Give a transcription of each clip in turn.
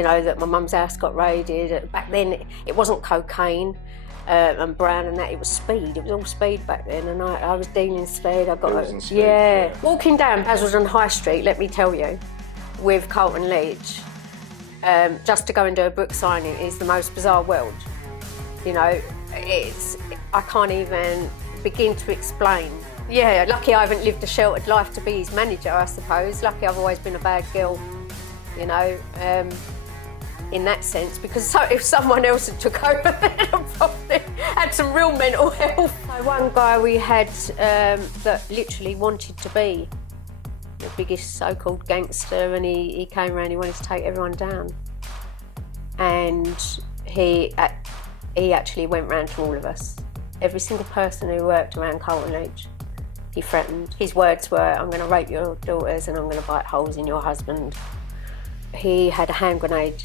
you know, that my mum's house got raided. Back then, it wasn't cocaine and brown and that, it was speed. It was all speed back then, and I was dealing speed. I got speed, yeah. Walking down Basildon High Street, let me tell you, with Carlton Leach, just to go and do a book signing is the most bizarre world. You know, I can't even begin to explain. Yeah, lucky I haven't lived a sheltered life to be his manager, I suppose. Lucky I've always been a bad girl, you know, in that sense, because if someone else had took over, then I probably had some real mental health. One guy we had that literally wanted to be the biggest so-called gangster, and he came around, he wanted to take everyone down. And he actually went round to all of us. Every single person who worked around Carlton Leach, he threatened. His words were, I'm going to rape your daughters and I'm going to bite holes in your husband. He had a hand grenade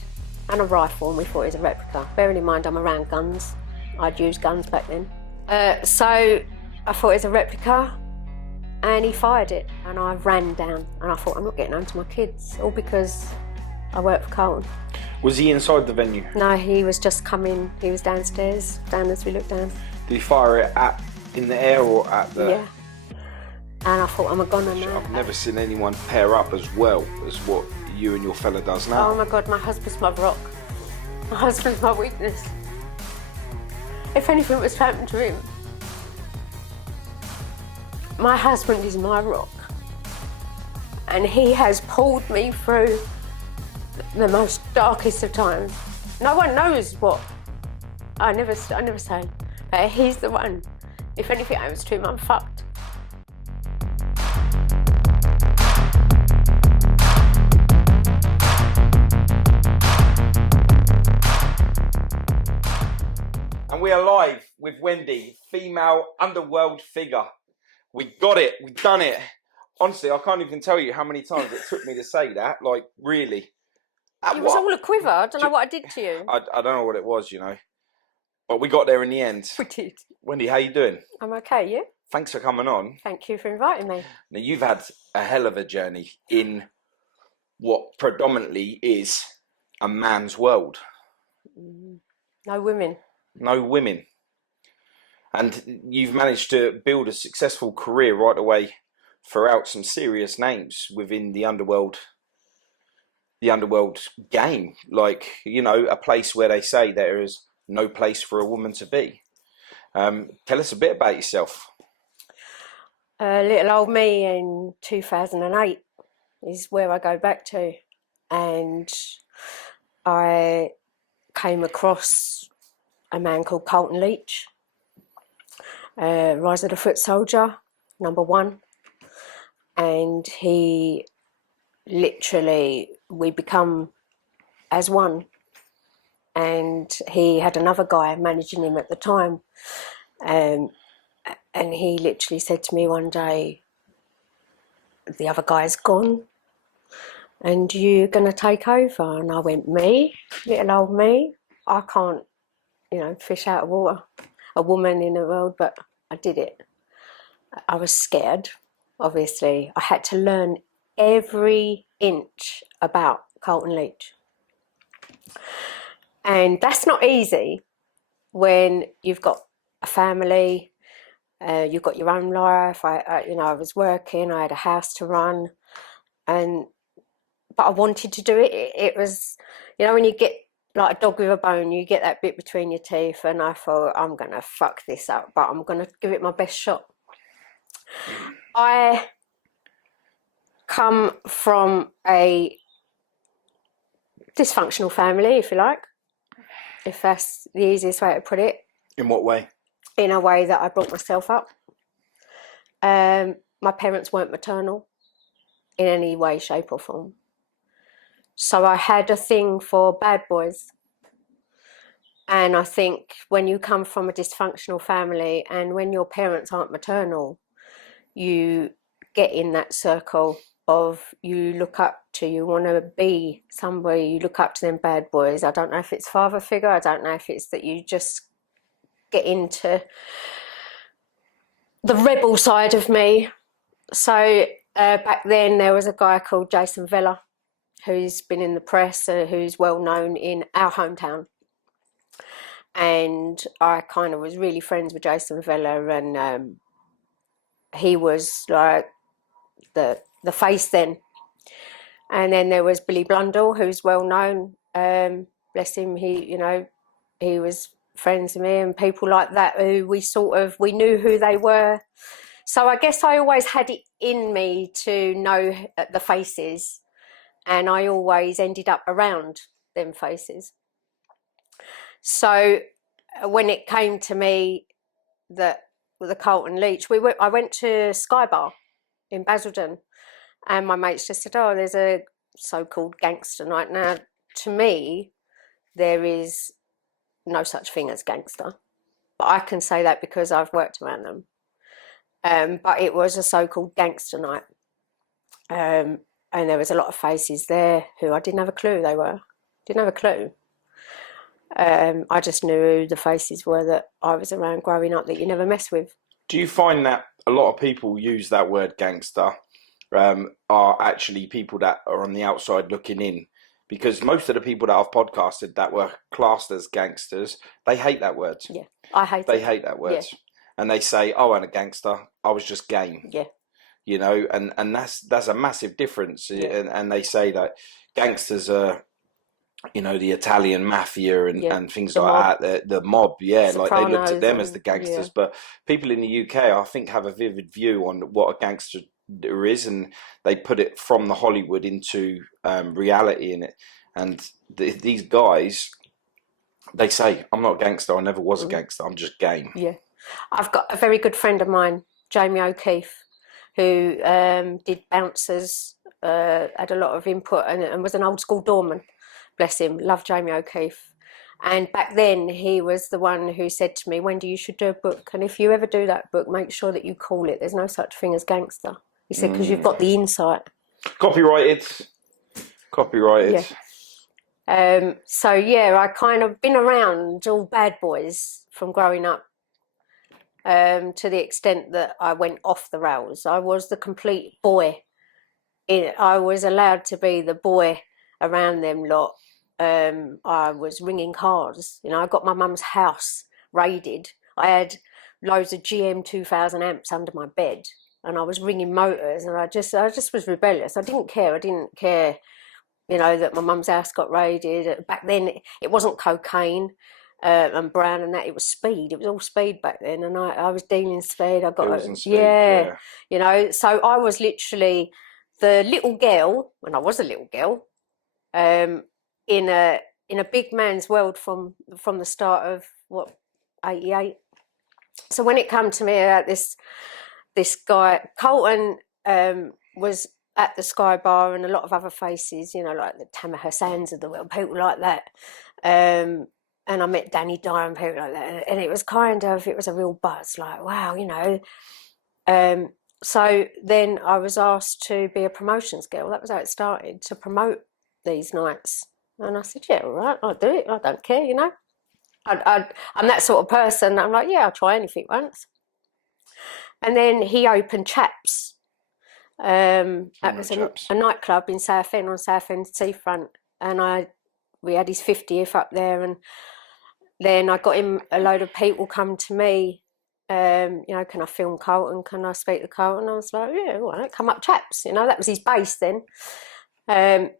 and a rifle, and we thought it was a replica. Bearing in mind I'm around guns. I'd used guns back then. So I thought it was a replica, and he fired it, and I ran down, and I thought, I'm not getting home to my kids, all because I work for Carlton. Was he inside the venue? No, he was just coming, he was downstairs, down as we looked down. Did he fire it in the air or at the... Yeah. And I thought, I'm a goner now. I've never seen anyone pair up as well as what you and your fella does now. Oh my God, my husband's my rock. My husband's my weakness. If anything was to happen to him, my husband is my rock. And he has pulled me through the most darkest of times. No one knows what. I never say, but he's the one. If anything happens to him, I'm fucked. And we are live with Wendy, female underworld figure. We got it, we've done it. Honestly, I can't even tell you how many times it took me to say that, like, really. It was all a quiver. I don't know what I did to you. I don't know what it was, you know. But we got there in the end. We did. Wendy, how you doing? I'm okay, you? Thanks for coming on. Thank you for inviting me. Now, you've had a hell of a journey in what predominantly is a man's world. No women. No women. And you've managed to build a successful career right away throughout some serious names within the underworld game. Like, you know, a place where they say there is no place for a woman to be. Tell us a bit about yourself. Little old me in 2008 is where I go back to. And I came across a man called Carlton Leach, Rise of the Foot Soldier, #1. And he literally, we become as one. And he had another guy managing him at the time. And he literally said to me one day, the other guy's gone and you're going to take over. And I went, me? Little old me? I can't, you know, fish out of water. A woman in the world, but I did it. I was scared, obviously. I had to learn every inch about Carlton Leach. And that's not easy when you've got a family, you've got your own life. I was working, I had a house to run, but I wanted to do it. It was, you know, when you get like a dog with a bone, you get that bit between your teeth, and I thought, I'm going to fuck this up, but I'm going to give it my best shot. I come from a dysfunctional family, if you like, if that's the easiest way to put it. In what way? In a way that I brought myself up. My parents weren't maternal in any way, shape or form. So I had a thing for bad boys. And I think when you come from a dysfunctional family and when your parents aren't maternal, you get in that circle of you look up to, you want to be somebody, you look up to them bad boys. I don't know if it's father figure, I don't know if it's that you just get into the rebel side of me. So back then there was a guy called Jason Vella, who's been in the press, who's well known in our hometown. And I kind of was really friends with Jason Vella, and he was like the face then. And then there was Billy Blundell, who's well known. Bless him, he was friends with me, and people like that who we knew who they were. So I guess I always had it in me to know the faces, and I always ended up around them faces. So when it came to me that with the Carlton Leach, I went to Sky Bar in Basildon, and my mates just said, "Oh, there's a so-called gangster night." Now, to me, there is no such thing as gangster, but I can say that because I've worked around them. But it was a so-called gangster night, and there was a lot of faces there who I didn't have a clue who they were. Didn't have a clue. I just knew who the faces were that I was around growing up that you never mess with. Do you find that a lot of people use that word gangster are actually people that are on the outside looking in? Because most of the people that I've podcasted that were classed as gangsters, they hate that word. Yeah, I hate it. They hate that word. Yeah. And they say, "Oh, I'm a gangster. I was just game." Yeah. You know, and that's a massive difference. Yeah. And they say that gangsters are, you know, the Italian mafia and things like that. The mob, Sopranos, like they looked at them as the gangsters. But people in the UK, I think, have a vivid view on what a gangster is, and they put it from the Hollywood into reality in it. And these guys, they say, "I'm not a gangster. I never was a gangster. I'm just game." Yeah. I've got a very good friend of mine, Jamie O'Keefe, who did Bouncers, had a lot of input, and was an old school doorman. Bless him, loved Jamie O'Keefe. And back then he was the one who said to me, "Wendy, you should do a book, and if you ever do that book, make sure that you call it, there's no such thing as gangster." He said, "Because you've got the insight." Copyrighted. Yeah. So yeah, I kind of been around all bad boys from growing up, to the extent that I went off the rails. I was the complete boy. I was allowed to be the boy around them lot. I was ringing cars. You know, I got my mum's house raided. I had loads of GM 2000 amps under my bed, and I was ringing motors, and I just was rebellious. I didn't care, you know, that my mum's house got raided. Back then, it wasn't cocaine and brown and that, it was speed. It was all speed back then, and I was dealing speed. I got speed, you know. So I was literally the little girl, when I was a little girl, in a big man's world from the start of 88. So when it came to me about this guy, Carlton was at the Sky Bar, and a lot of other faces, you know, like the Tamer Hassans of the world, people like that. And I met Danny Dyer and people like that, and it was a real buzz, like, wow, you know. So then I was asked to be a promotions girl. That was how it started, to promote these nights. And I said, "Yeah, all right, I'll do it. I don't care, you know. I'm that sort of person. I'm like, yeah, I'll try anything once." And then he opened Chaps. That was a nightclub in Southend, on Southend seafront, and we had his 50th up there, and then I got him a load of people come to me, you know, "Can I film Carlton? Can I speak to Carlton?" I was like, "Yeah, all right, come up, Chaps." You know, that was his base then. And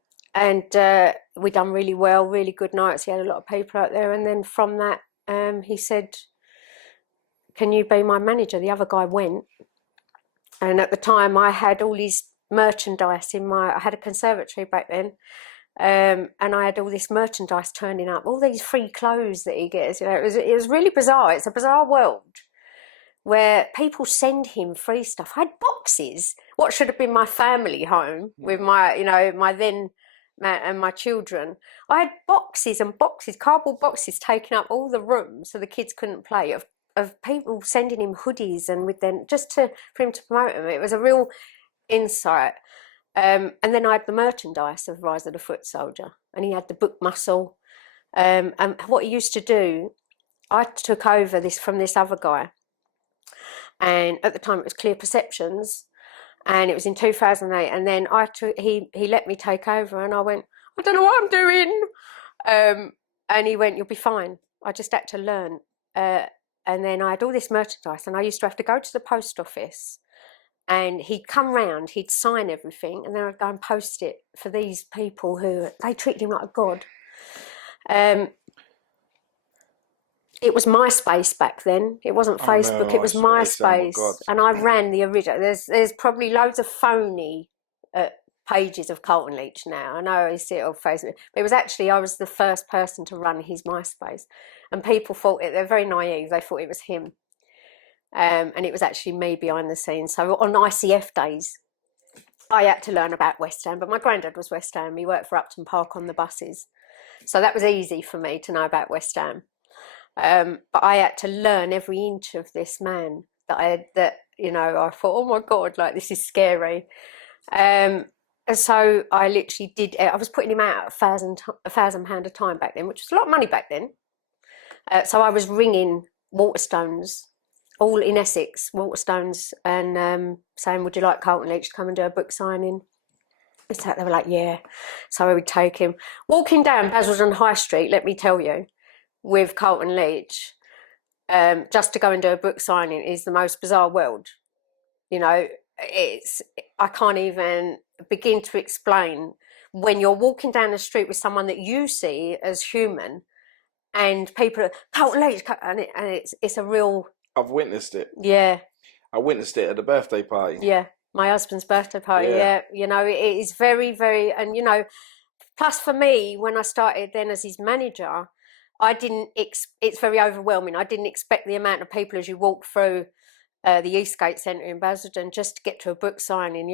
we done really well, really good nights. He had a lot of people out there, and then from that, he said, "Can you be my manager?" The other guy went, and at the time I had all his merchandise I had a conservatory back then, and I had all this merchandise turning up, all these free clothes that he gets. You know, it was really bizarre. It's a bizarre world where people send him free stuff. I had boxes. What should have been my family home with my, you know, my then and my children. I had boxes and boxes, cardboard boxes, taking up all the room so the kids couldn't play, of people sending him hoodies and with them just for him to promote them. It was a real insight. And then I had the merchandise of Rise of the Foot Soldier, and he had the book Muscle. And what he used to do, I took over this from this other guy, and at the time it was Clear Perceptions, And it was in 2008. And then he let me take over, and I went, I don't know what I'm doing. And he went, you'll be fine. I just had to learn. And then I had all this merchandise, and I used to have to go to the post office, and he'd come round, he'd sign everything, and then I'd go and post it for these people who, they treated him like a god. It was MySpace back then. It wasn't Facebook. It was MySpace, oh and I ran the original. There's probably loads of phony pages of Carlton Leach now. I know you see it on Facebook, but it was actually, I was the first person to run his MySpace, and people thought they're very naive. They thought it was him, and it was actually me behind the scenes. So on ICF days, I had to learn about West Ham, but my granddad was West Ham. He worked for Upton Park on the buses, so that was easy for me to know about West Ham. But I had to learn every inch of this man I thought, oh my God, like this is scary. And so I literally did. I was putting him out at £1,000 a time back then, which was a lot of money back then. So I was ringing Waterstones, all in Essex, Waterstones, and saying, would you like Carlton Leach to come and do a book signing? So they were like, yeah. So I would take him. Walking down Basildon High Street, let me tell you, with Carlton Leach, just to go and do a book signing is the most bizarre world. I can't even begin to explain when you're walking down the street with someone that you see as human, and people are, Carlton Leach, and it's a real... I've witnessed it. Yeah. I witnessed it at a birthday party. Yeah, my husband's birthday party, yeah. It is very, very... And, plus for me, when I started then as his manager, it's very overwhelming. I didn't expect the amount of people as you walk through the Eastgate Centre in Basildon just to get to a book signing,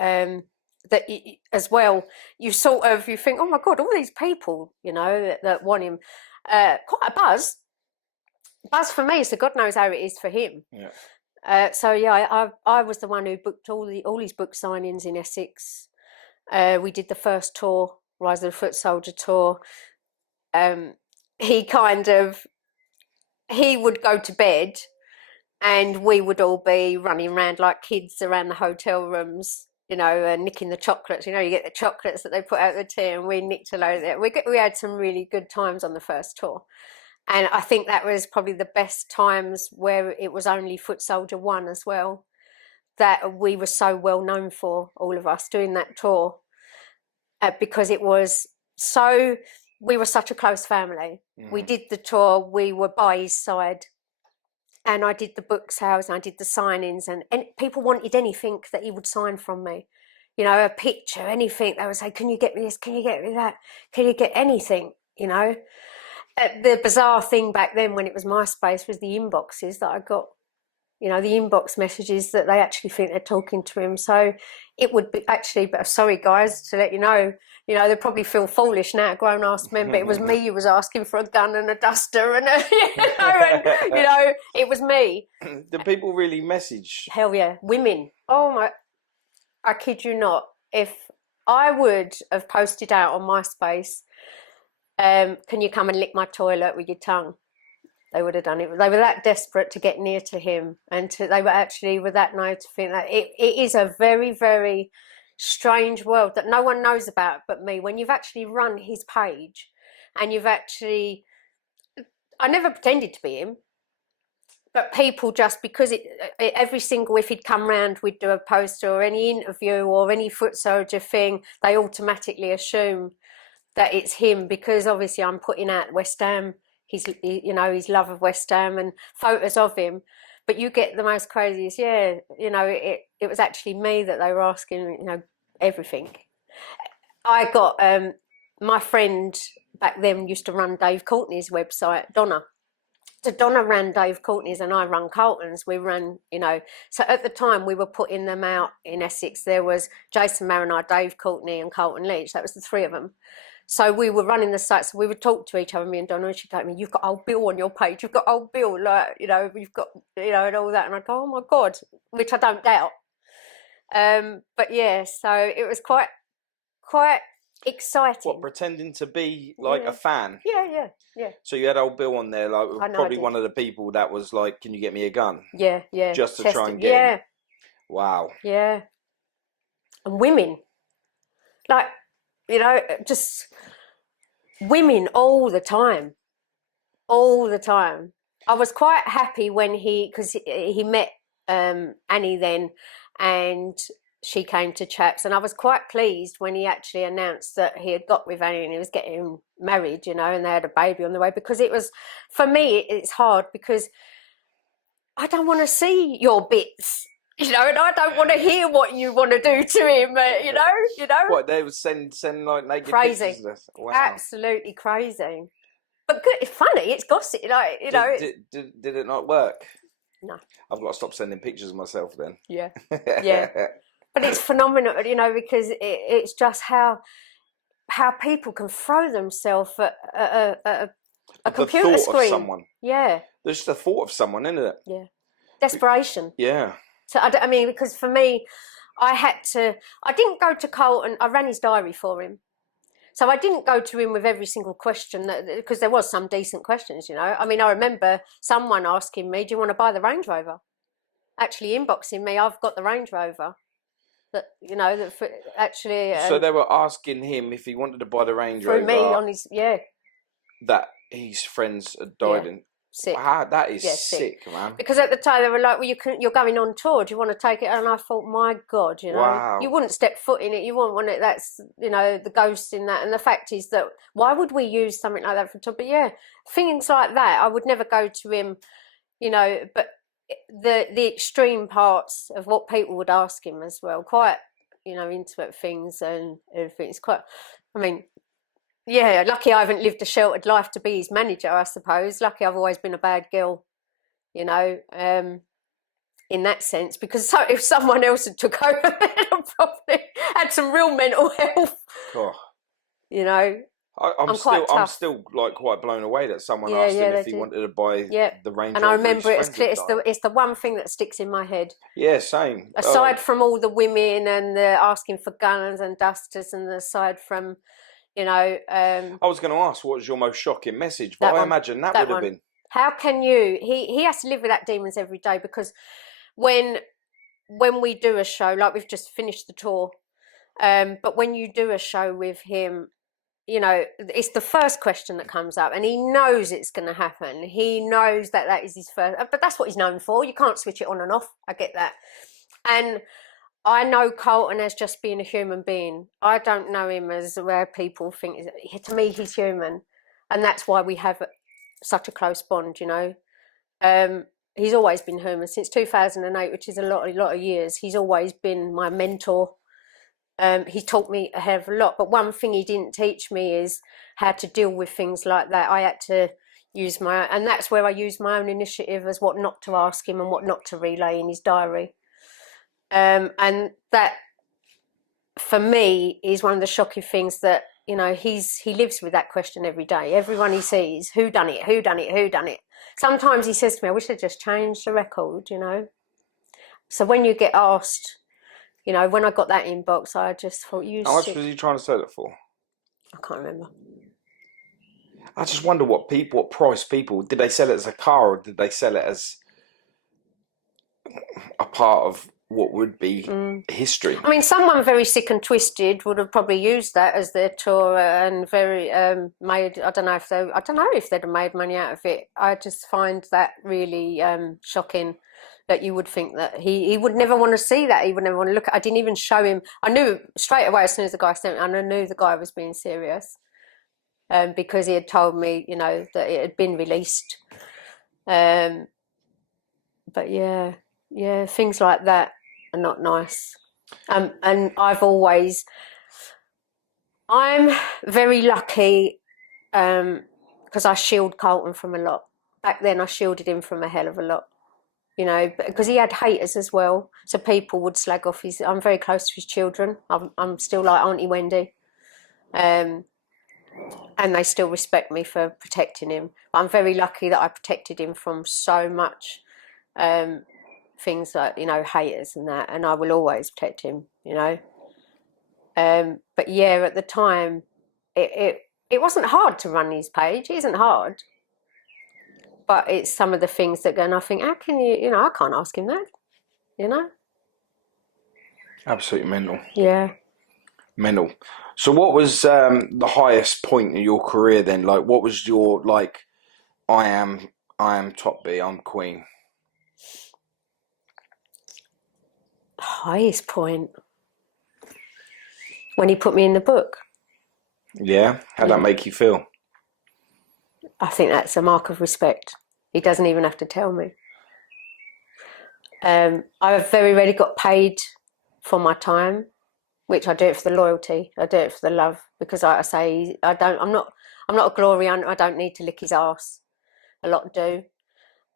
as well, you think, oh my God, all these people, that want him. Quite a buzz. Buzz for me, so God knows how it is for him. Yeah. I was the one who booked all his book signings in Essex. We did the first tour, Rise of the Foot Soldier tour. He would go to bed, and we would all be running around like kids around the hotel rooms, nicking the chocolates. You get the chocolates that they put out the tea, and we nicked a load of it. We had some really good times on the first tour. And I think that was probably the best times, where it was only Foot Soldier 1 as well, that we were so well known for, all of us, doing that tour, because it was so... We were such a close family. We did the tour, we were by his side, and I did the book sales, and I did the signings, and people wanted anything that he would sign from me. A picture, anything. They would say, can you get me this? Can you get me that? Can you get anything? The bizarre thing back then, when it was MySpace, was the inboxes that I got. The inbox messages that they actually think they're talking to him. So it would be actually, but sorry guys to let you know, they probably feel foolish now, grown-ass men, but it was me who was asking for a gun and a duster, and it was me. Do people really message? Hell yeah, women. Oh my, I kid you not. If I would have posted out on MySpace, can you come and lick my toilet with your tongue? They would have done it. They were that desperate to get near to him, and they were that naive to think that it is a very, very strange world that no one knows about but me. When you've actually run his page, and I never pretended to be him, but people just, because if he'd come round, we'd do a poster or any interview or any Foot Soldier thing, they automatically assume that it's him, because obviously I'm putting out West Ham, his love of West Ham, and photos of him. But you get the most craziest, it was actually me that they were asking, everything. I got, my friend back then used to run Dave Courtney's website, Donna. So Donna ran Dave Courtney's and I ran Carlton's. We ran, so at the time we were putting them out in Essex. There was Jason Marinard, Dave Courtney and Carlton Leach. That was the three of them. So we were running the sites. So we would talk to each other, me and Donna, and she'd go to me, you've got old Bill on your page. You've got old Bill, you've got, and all that. And I'd go, oh my God, which I don't doubt. But yeah, so it was quite exciting. What, pretending to be like a fan? Yeah. So you had old Bill on there, like probably one of the people that was like, can you get me a gun? Yeah. Just to try and get him. Wow. Yeah. and women, like, you know, just women all the time. I was quite happy when because he met Annie then, and she came to Chaps, and I was quite pleased when he actually announced that he had got with Annie and he was getting married, you know, and they had a baby on the way, because it was, for me, it's hard because I don't want to see your bits, you know, and I don't want to hear what you want to do to him, you know. What, they would send like naked crazy. pictures? Wow. Absolutely crazy. But good, it's funny, it's gossip, like, you know. Did it not work? No. I've got to stop sending pictures of myself then. Yeah. Yeah. But it's phenomenal, you know, because it's just how people can throw themselves at a computer screen. Of someone. Yeah. There's just the thought of someone, isn't it? Yeah. Desperation. Yeah. So I mean, because for me, I didn't go to Carlton, I ran his diary for him. So I didn't go to him with every single question, because there was some decent questions, you know. I mean, I remember someone asking me, do you want to buy the Range Rover? Actually inboxing me, I've got the Range Rover. That, you know, that actually... so they were asking him if he wanted to buy the Range Rover. Through me on his... Yeah. That his friends had died in. Sick. Wow, that is sick, man. Because at the time they were like, well, you're going on tour, do you want to take it? And I thought, my God, you know, wow. You wouldn't step foot in it, you wouldn't want it, that's, you know, the ghost in that. And the fact is that, why would we use something like that for tour? But yeah, things like that, I would never go to him, you know, but the extreme parts of what people would ask him as well, quite, you know, intimate things and everything. It's quite, I mean, yeah, lucky I haven't lived a sheltered life to be his manager, I suppose. Lucky I've always been a bad girl, you know, in that sense. Because if someone else had took over, then I probably had some real mental health. Oh. You know, I'm still like quite blown away that someone asked him if he wanted to buy the Range Rover. And I remember it as clear. It's the one thing that sticks in my head. Yeah, same. Aside from all the women and the asking for guns and dusters, and aside from, you know... I was going to ask, what was your most shocking message? But I imagine that would have been... How can you... He has to live with that demons every day, because when we do a show, like we've just finished the tour, but when you do a show with him, you know, it's the first question that comes up, and he knows it's going to happen. He knows that is his first... But that's what he's known for. You can't switch it on and off. I get that. And... I know Carlton as just being a human being. I don't know him as where people think... To me, he's human. And that's why we have such a close bond, you know. He's always been human. Since 2008, which is a lot of years, he's always been my mentor. He taught me a hell of a lot. But one thing he didn't teach me is how to deal with things like that. I had to use my... And that's where I used my own initiative as what not to ask him and what not to relay in his diary. And that, for me, is one of the shocking things that, you know, he lives with that question every day. Everyone he sees, who done it, who done it, who done it. Sometimes he says to me, I wish they'd just changed the record, you know. So when you get asked, you know, when I got that inbox, I just thought, how much was he trying to sell it for? I can't remember. I just wonder what price people, did they sell it as a car, or did they sell it as a part of what would be history? I mean, someone very sick and twisted would have probably used that as their tour and very made... I don't know if they'd have made money out of it. I just find that really shocking, that you would think that he would never want to see that. He would never want to look at... I didn't even show him... I knew straight away as soon as the guy sent me, and I knew the guy was being serious, because he had told me, you know, that it had been released. But yeah, things like that are not nice. And I'm very lucky, because I shield Carlton from a lot. Back then I shielded him from a hell of a lot, you know, because he had haters as well. So people would slag off I'm very close to his children. I'm still like Auntie Wendy. And they still respect me for protecting him. But I'm very lucky that I protected him from so much things like, you know, haters and that, and I will always protect him, you know. But yeah, at the time, it wasn't hard to run his page. It isn't hard. But it's some of the things that go, and I think, how can you know, I can't ask him that, you know. Absolutely mental. Yeah. Mental. So what was the highest point in your career then? Like, what was your, like, I am top B, I'm queen? Highest point? When he put me in the book. Yeah? How'd that make you feel? I think that's a mark of respect. He doesn't even have to tell me. I've very rarely got paid for my time, which I do it for the loyalty. I do it for the love, because like I say, I'm not a glory hunter. I don't need to lick his ass. A lot do.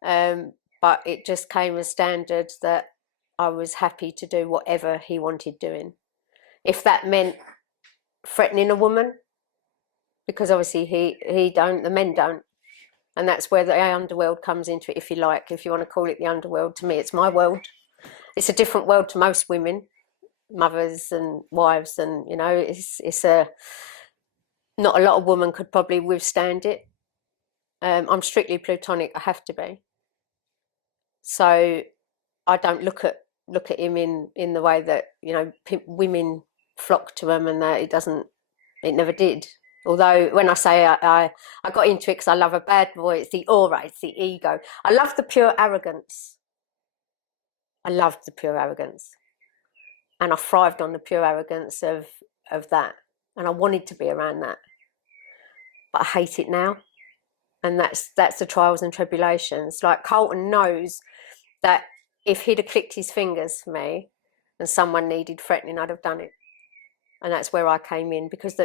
But it just came as standard that I was happy to do whatever he wanted doing. If that meant threatening a woman, because obviously he don't, the men don't. And that's where the underworld comes into it, if you like, if you want to call it the underworld. To me, it's my world. It's a different world to most women, mothers and wives, and you know, it's a not a lot of women could probably withstand it. I'm strictly platonic. I have to be. So I don't look at him in the way that, you know, women flock to him, and that it never did. Although when I say I got into it because I love a bad boy, it's the aura, it's the ego. I love the pure arrogance. I loved the pure arrogance, and I thrived on the pure arrogance of that, and I wanted to be around that. But I hate it now, and that's the trials and tribulations. Like Carlton knows that if he'd have clicked his fingers for me and someone needed threatening, I'd have done it. And that's where I came in, because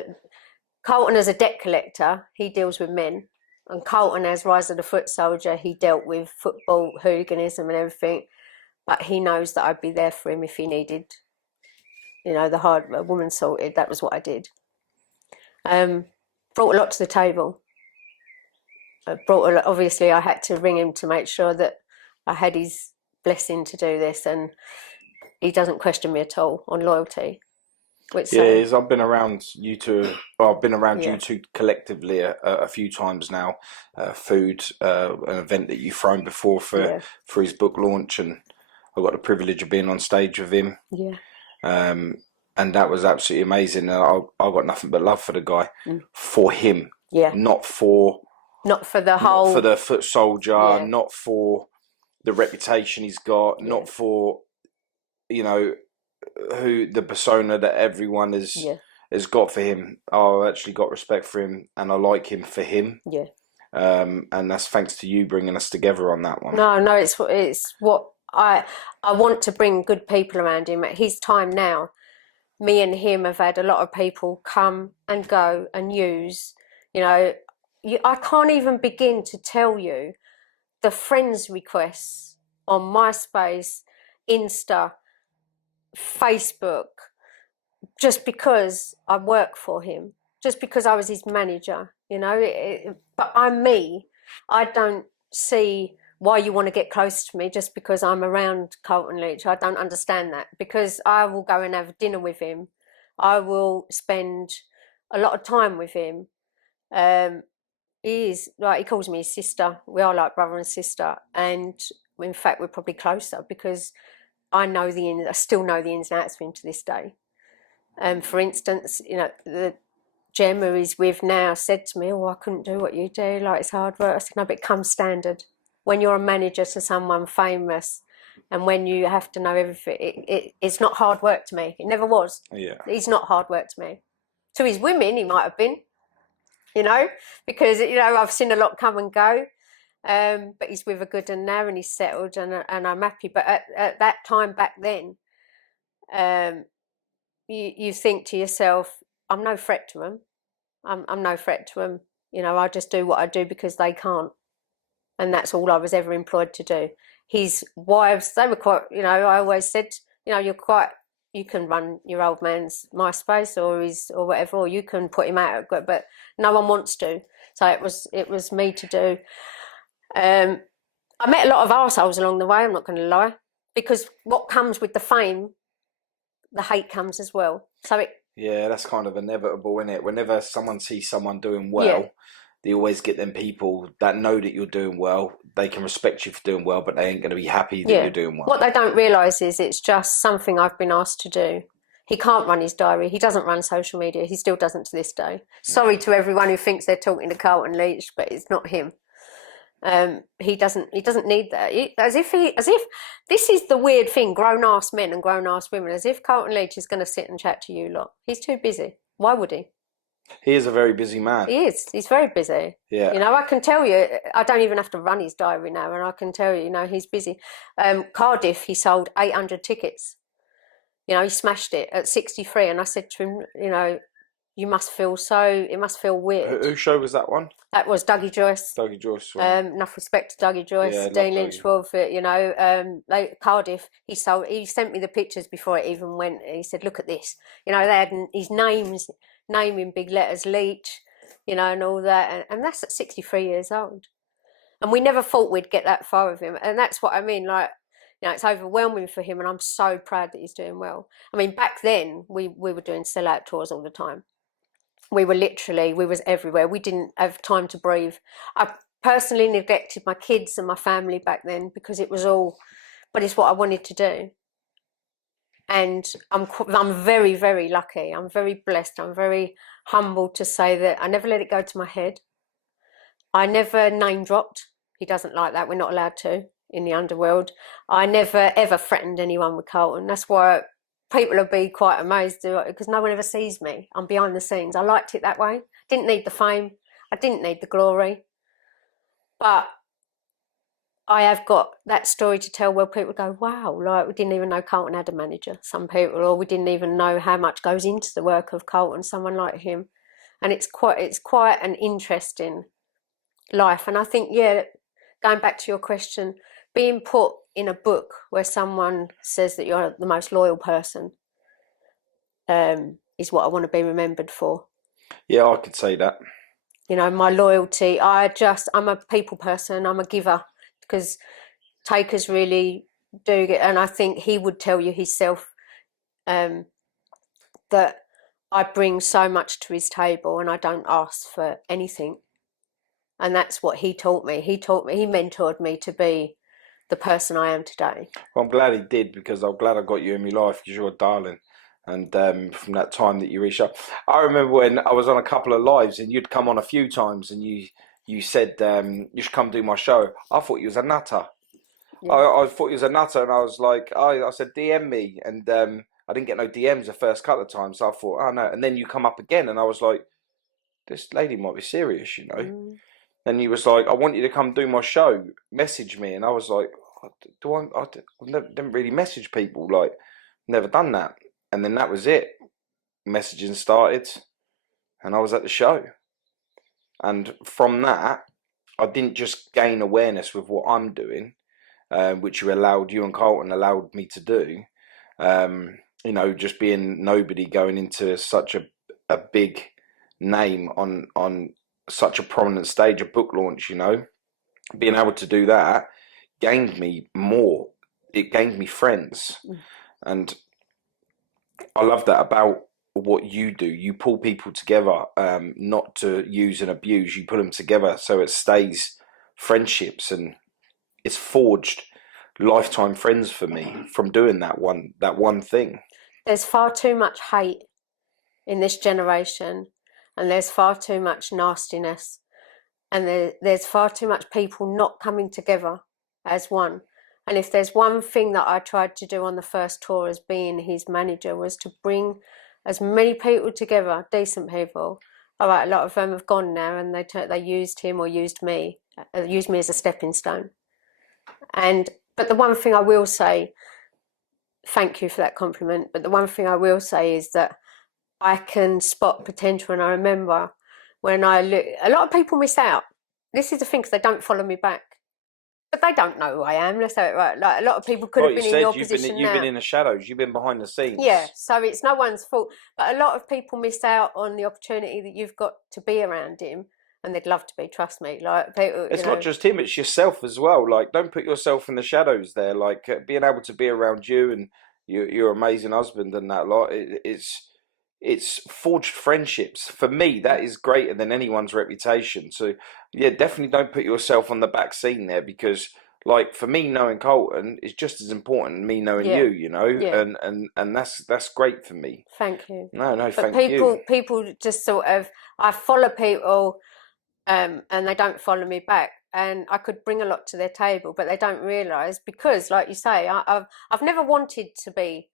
Carlton, as a debt collector, he deals with men. And Carlton, as Rise of the Foot Soldier, he dealt with football, hooliganism and everything. But he knows that I'd be there for him if he needed, you know, a woman sorted. That was what I did. Brought a lot to the table. Obviously, I had to ring him to make sure that I had his blessing to do this, and he doesn't question me at all on loyalty. Yeah, I've been around you two. Well, I've been around you two collectively a few times now. Food, an event that you've thrown before for his book launch, and I got the privilege of being on stage with him. Yeah. And that was absolutely amazing. I got nothing but love for the guy, for him. Yeah. Not for the whole. Not for the foot soldier. Not for the reputation he's got. Not for, you know, who the persona that everyone has got for him. I've actually got respect for him, and I like him for him. Yeah. And that's thanks to you bringing us together on that one. No, it's what I want to bring good people around him at his time now. Me and him have had a lot of people come and go and use. You know, I can't even begin to tell you the friends requests on MySpace, Insta, Facebook, just because I work for him, just because I was his manager, you know. But I'm me. I don't see why you want to get close to me just because I'm around Carlton Leach. I don't understand that, because I will go and have dinner with him. I will spend a lot of time with him. He calls me his sister. We are like brother and sister, and in fact we're probably closer because I still know the ins and outs of him to this day. For instance, you know, the Gem who he's with now said to me, "Oh, I couldn't do what you do. Like, it's hard work." I said, "No, but it comes standard. When you're a manager to someone famous, and when you have to know everything, it's not hard work to me. It never was. Yeah, he's not hard work to me. To his women, he might have been, you know, because, you know, I've seen a lot come and go. But he's with a good one now, and he's settled, and I'm happy. But at that time back then, you think to yourself, I'm no threat to him. I'm no threat to him. You know, I just do what I do because they can't, and that's all I was ever employed to do. His wives, they were quite, you know, I always said, you know, you can run your old man's MySpace or whatever, or you can put him out, but no one wants to. So it was me to do. I met a lot of arseholes along the way, I'm not going to lie, because what comes with the fame, the hate comes as well. So yeah, that's kind of inevitable, isn't it? Whenever someone sees someone doing well, they always get them people that know that you're doing well. They can respect you for doing well, but they ain't going to be happy that you're doing well. What they don't realise is it's just something I've been asked to do. He can't run his diary. He doesn't run social media. He still doesn't to this day. Sorry to everyone who thinks they're talking to Carlton Leach, but it's not him. He doesn't need that. As if this is the weird thing, grown ass men and grown ass women, as if Carlton Leach is going to sit and chat to you lot. He's too busy. Why would he? He is a very busy man. He is. He's very busy. Yeah. You know, I can tell you, I don't even have to run his diary now, and I can tell you, he's busy. Cardiff, he sold 800 tickets. You know, he smashed it at 63, and I said to him, it must feel weird. Whose show was that one? That was Dougie Joyce. Dougie Joyce. Enough respect to Dougie Joyce, Dean Lynch, Cardiff. He sent me the pictures before it even went. He said, "Look at this." They had his name in big letters, Leach, and all that, and that's at 63 years old. And we never thought we'd get that far with him, and that's what I mean. It's overwhelming for him, and I'm so proud that he's doing well. I mean, back then we were doing sellout tours all the time. We was everywhere. We didn't have time to breathe. I personally neglected my kids and my family back then because it was all, but it's what I wanted to do. And I'm very, very lucky. I'm very blessed. I'm very humbled to say that I never let it go to my head. I never name dropped. He doesn't like that. We're not allowed to in the Underworld. I never, ever threatened anyone with Carlton. That's why people will be quite amazed because no one ever sees me. I'm behind the scenes. I liked it that way. Didn't need the fame. I didn't need the glory. But I have got that story to tell where people go, wow, we didn't even know Carlton had a manager, some people, or we didn't even know how much goes into the work of Carlton, someone like him. And it's quite an interesting life. And I think, going back to your question, being put in a book where someone says that you're the most loyal person is what I want to be remembered for. Yeah, I could say that. My loyalty, I'm a people person, I'm a giver, because takers really do get, and I think he would tell you himself that I bring so much to his table and I don't ask for anything. And that's what he taught me. He mentored me to be the person I am today. Well, I'm glad he did, because I'm glad I got you in my life, because you're a darling. And from that time that you reached out, I remember when I was on a couple of lives and you'd come on a few times and you said you should come do my show. I thought you was a nutter. Yeah. I thought you was a nutter, and I was like, I said DM me, and I didn't get no DMs the first couple of times. So I thought, oh no, and then you come up again, and I was like, this lady might be serious, And he was like, I want you to come do my show. Message me. And I was like, I didn't really message people. Like, never done that. And then that was it. Messaging started. And I was at the show. And from that, I didn't just gain awareness with what I'm doing, which you and Carlton allowed me to do. Just being nobody going into such a big name on such a prominent stage, a book launch, being able to do that gained me more. It gained me friends. And I love that about what you do. You pull people together, not to use and abuse. You put them together so it stays friendships, and it's forged lifetime friends for me from doing that one thing. There's far too much hate in this generation. And there's far too much nastiness, and there's far too much people not coming together as one. And if there's one thing that I tried to do on the first tour as being his manager, was to bring as many people together, decent people. All right, a lot of them have gone now, and they used him or used me as a stepping stone. But the one thing I will say, thank you for that compliment, but the one thing I will say is that I can spot potential. And I remember when a lot of people miss out. This is the thing, because they don't follow me back. But they don't know who I am, let's say it right. Like, a lot of people could have been in your position now. You've been in the shadows, you've been behind the scenes. Yeah, so it's no one's fault. But a lot of people miss out on the opportunity that you've got to be around him. And they'd love to be, trust me. Like, people, it's not just him, it's yourself as well. Like, don't put yourself in the shadows there. Like, being able to be around you and your amazing husband and that lot, it's forged friendships. For me, that is greater than anyone's reputation. So yeah, definitely don't put yourself on the back scene there, because like for me, knowing Colton is just as important as me knowing you, you know, and that's great for me. Thank you. No, but thank people, you. People just sort of, I follow people, and they don't follow me back, and I could bring a lot to their table, but they don't realise, because, like you say, I've never wanted to be,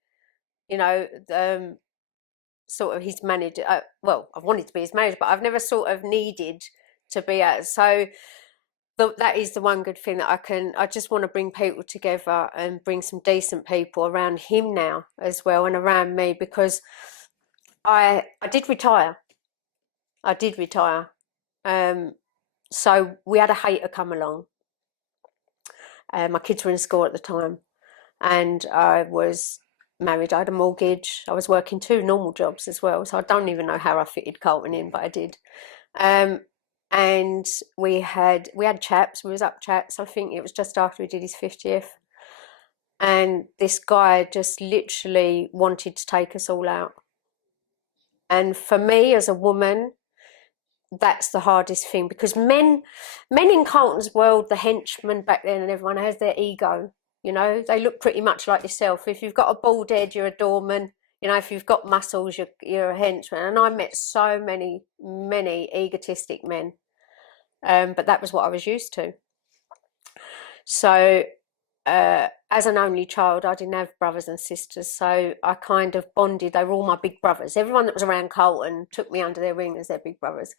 you know, sort of his manager. Well, I've wanted to be his manager, but I've never sort of needed to be at. So that is the one good thing that I just want to bring people together and bring some decent people around him now as well, and around me, because I did retire. So we had a hater come along. My kids were in school at the time, and I was married. I had a mortgage. I was working 2 normal jobs as well, so I don't even know how I fitted Carlton in, but I did. And we had chaps. We was up chats. I think it was just after he did his 50th, and this guy just literally wanted to take us all out. And for me as a woman, that's the hardest thing, because men in Carlton's world, the henchmen back then and everyone, has their ego. You know, they look pretty much like yourself. If you've got a bald head, you're a doorman. You know, if you've got muscles, you're a henchman. And I met so many egotistic men, but that was what I was used to. So as an only child, I didn't have brothers and sisters, so I kind of bonded. They were all my big brothers. Everyone that was around Carlton took me under their wing as their big brothers.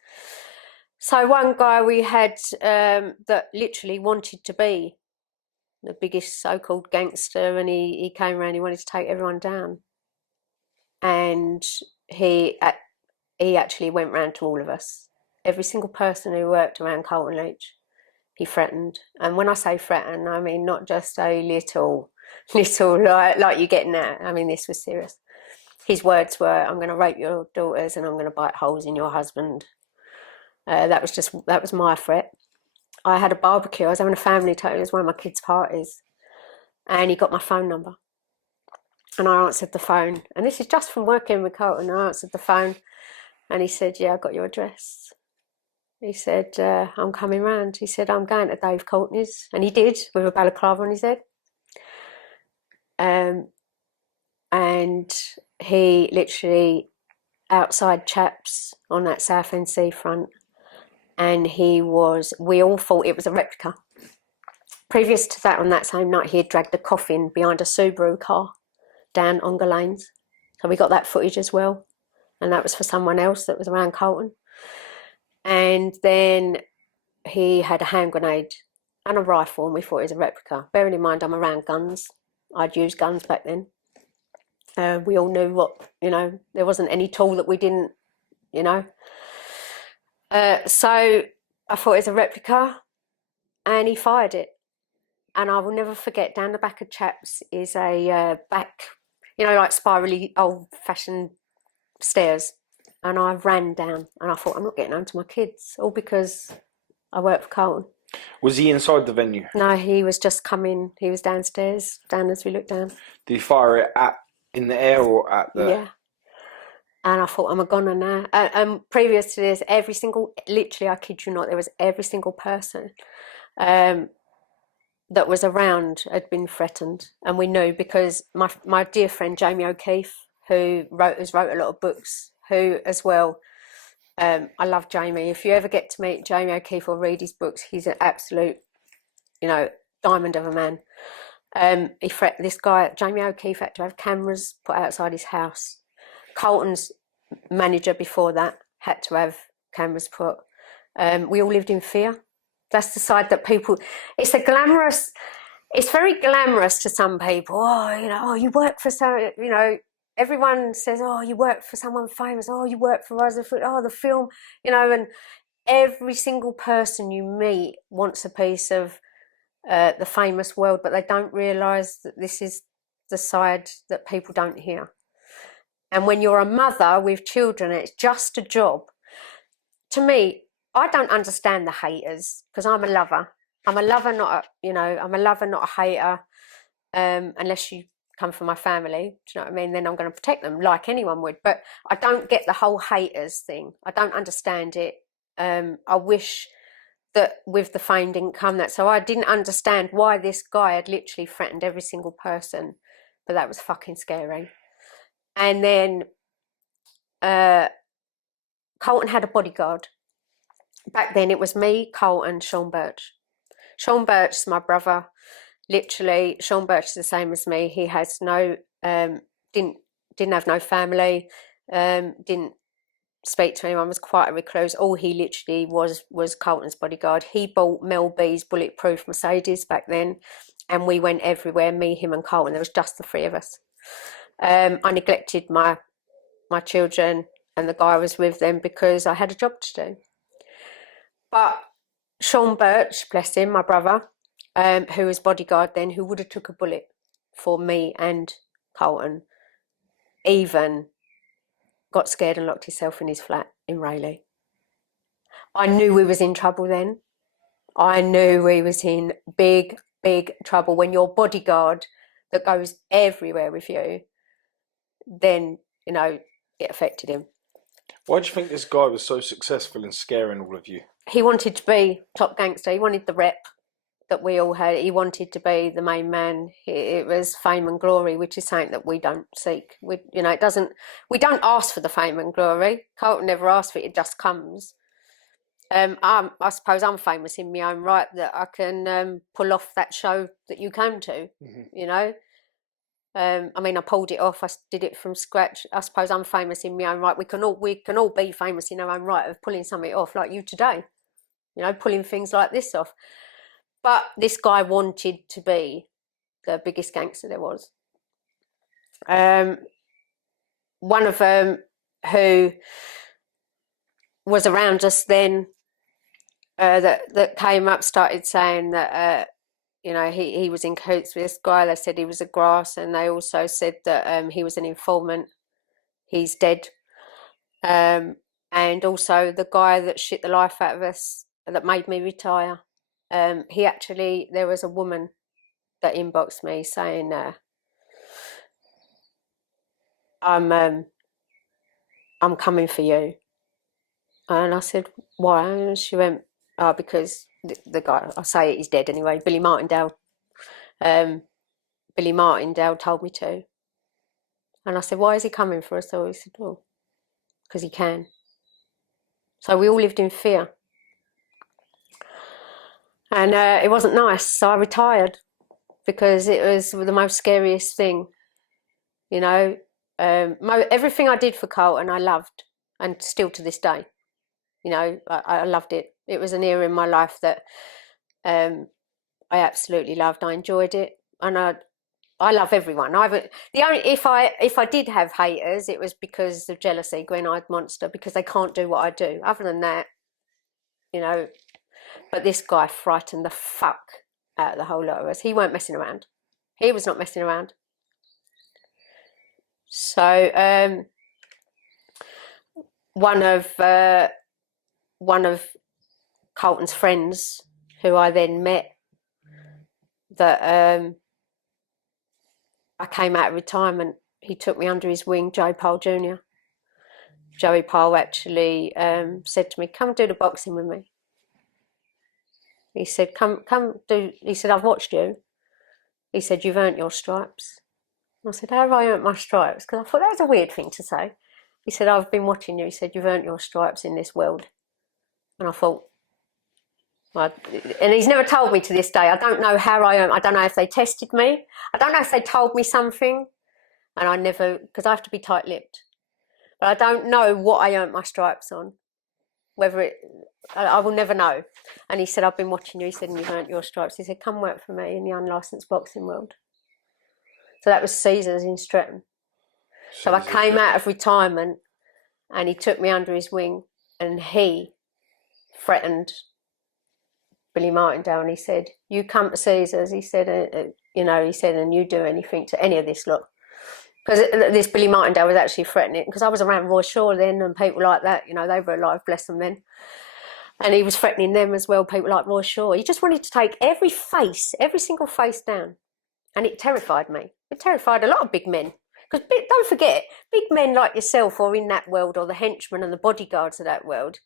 So one guy we had that literally wanted to be the biggest so-called gangster, and he came around. He wanted to take everyone down, and he actually went round to all of us, every single person who worked around Carlton Leach. He threatened, and when I say threaten, I mean not just a little like you're getting at. I mean, this was serious. His words were, "I'm going to rape your daughters and I'm going to bite holes in your husband." That was my threat. I had a barbecue. I was having a family total. It was one of my kids' parties, and he got my phone number, and I answered the phone. And this is just from working with Carlton. I answered the phone, and he said, "Yeah, I got your address." He said, "I'm coming round." He said, "I'm going to Dave Courtney's." And he did, with a balaclava on his head. And he literally, outside chaps on that Southend seafront, and we all thought it was a replica. Previous to that, on that same night, he had dragged a coffin behind a Subaru car down Ongar Lanes. So we got that footage as well. And that was for someone else that was around Carlton. And then he had a hand grenade and a rifle, and we thought it was a replica. Bearing in mind, I'm around guns. I'd used guns back then. We all knew what, there wasn't any tool that we didn't, So I thought it was a replica, and he fired it. And I will never forget, down the back of chaps is a back, like spirally old-fashioned stairs. And I ran down, and I thought, I'm not getting home to my kids, all because I work for Carlton. Was he inside the venue? No, he was just coming. He was downstairs, down as we looked down. Did he fire it in the air or at the... Yeah. And I thought, I'm a goner now. And previous to this, literally, I kid you not, there was every single person that was around had been threatened. And we knew, because my dear friend Jamie O'Keefe, who has wrote a lot of books, who as well, I love Jamie. If you ever get to meet Jamie O'Keefe or read his books, he's an absolute, diamond of a man. This guy, Jamie O'Keefe, had to have cameras put outside his house. Carlton's manager before that had to have cameras put. We all lived in fear. That's the side that people... It's very glamorous to some people. Oh, you work for everyone says, oh, you work for someone famous. Oh, you work for Rutherford. Oh, the film, and every single person you meet wants a piece of the famous world, but they don't realise that this is the side that people don't hear. And when you're a mother with children, it's just a job. To me, I don't understand the haters, because I'm a lover. I'm a lover, not a hater. Unless you come for my family, do you know what I mean, then I'm going to protect them like anyone would. But I don't get the whole haters thing. I don't understand it. I wish that with the fame didn't come that. So I didn't understand why this guy had literally threatened every single person. But that was fucking scary. And then Carlton had a bodyguard. Back then it was me, Carlton, Sean Birch. Sean Birch is my brother. Literally, Sean Birch is the same as me. He has no, didn't have no family, didn't speak to anyone, was quite a recluse. All he literally was Carlton's bodyguard. He bought Mel B's bulletproof Mercedes back then, and we went everywhere, me, him and Carlton. There was just the three of us. I neglected my children and the guy I was with them because I had a job to do. But Sean Birch, bless him, my brother, who was bodyguard then, who would have took a bullet for me and Carlton, even got scared and locked himself in his flat in Rayleigh. I knew we was in trouble then. I knew we was in big, big trouble. When your bodyguard that goes everywhere with you, then, you know, it affected him. Why do you think this guy was so successful in scaring all of you? He wanted to be top gangster. He wanted the rep that we all had. He wanted to be the main man. It was fame and glory, which is something that we don't seek. We don't ask for the fame and glory. Carlton never asked for it. It just comes. I suppose I'm famous in my own right that I can pull off that show that you came to. Mm-hmm. You know, I mean, I pulled it off. I did it from scratch. I suppose I'm famous in my own right. We can all be famous in our own right of pulling something off, like you today. You know, pulling things like this off. But this guy wanted to be the biggest gangster there was. One of them who was around just then, that came up, started saying that you know, he was in cahoots with this guy. They said he was a grass, and they also said that he was an informant. He's dead. And also the guy that shit the life out of us, that made me retire. There was a woman that inboxed me saying, I'm coming for you. And I said, why? And she went, because the guy, I say it, he's dead anyway, Billy Martindale. Billy Martindale told me to. And I said, why is he coming for us? So he said, well, because he can. So we all lived in fear. And it wasn't nice, so I retired because it was the most scariest thing. You know, everything I did for Carlton I loved, and still to this day. You know, I loved it. It was an era in my life that I absolutely loved. I enjoyed it, and I love everyone. If I did have haters, it was because of jealousy, green-eyed monster, because they can't do what I do. Other than that, you know. But this guy frightened the fuck out of the whole lot of us. He weren't messing around. He was not messing around. So one of Carlton's friends, who I then met, that I came out of retirement, he took me under his wing, Joey Pole Jr. Joey Pole actually said to me, come do the boxing with me. He said, come do, he said, I've watched you. He said, you've earned your stripes. And I said, how have I earned my stripes? Because I thought that was a weird thing to say. He said, I've been watching you. He said, you've earned your stripes in this world. And I thought, well, and he's never told me to this day. I don't know how I earned. I don't know if they tested me. I don't know if they told me something. And I never, because I have to be tight-lipped. But I don't know what I earned my stripes on. Whether it, I will never know. And he said, I've been watching you. He said, and you've earned your stripes. He said, come work for me in the unlicensed boxing world. So that was Caesars in Streatham. So I came out of retirement, and he took me under his wing, and he threatened Billy Martindale, and he said, you come to Caesars, he said, you know, he said, and you do anything to any of this lot. Because this Billy Martindale was actually threatening, because I was around Roy Shaw then and people like that, you know, they were alive, bless them then. And he was threatening them as well, people like Roy Shaw. He just wanted to take every single face down. And it terrified me. It terrified a lot of big men. Because don't forget, big men like yourself or in that world, or the henchmen and the bodyguards of that world,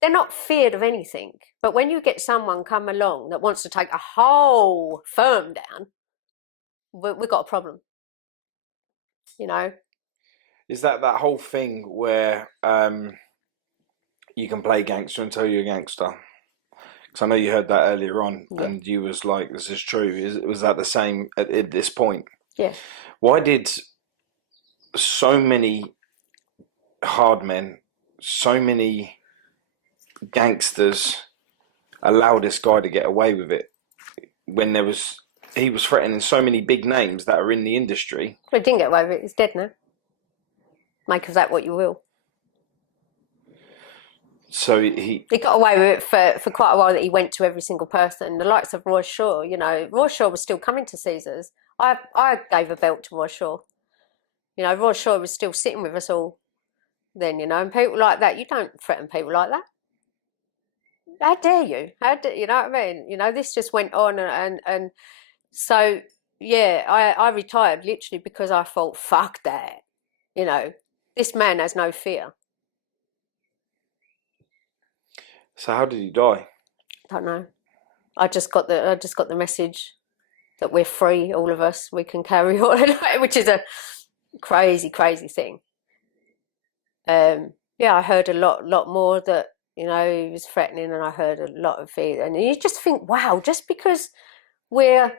they're not feared of anything. But when you get someone come along that wants to take a whole firm down, we've got a problem. You know? Is that whole thing where you can play gangster until you're a gangster? Because I know you heard that earlier on, and you was like, "This is true." Was that the same at this point? Yeah. Why did so many hard men, so many gangsters allow this guy to get away with it when he was threatening so many big names that are in the industry? Well, he didn't get away with it. He's dead now. Make of that what you will. So he got away with it for quite a while, that he went to every single person. The likes of Roy Shaw, you know, Roy Shaw was still coming to Caesars. I gave a belt to Roy Shaw. You know, Roy Shaw was still sitting with us all then, you know, and people like that, you don't threaten people like that. How dare you? You know what I mean? You know, this just went on and so, yeah, I retired literally because I thought, fuck that. You know, this man has no fear. So how did he die? Don't know. I just got the message that we're free, all of us. We can carry on, which is a crazy, crazy thing. Yeah, I heard a lot more that, you know, he was threatening, and I heard a lot of it. And you just think, wow, just because we're,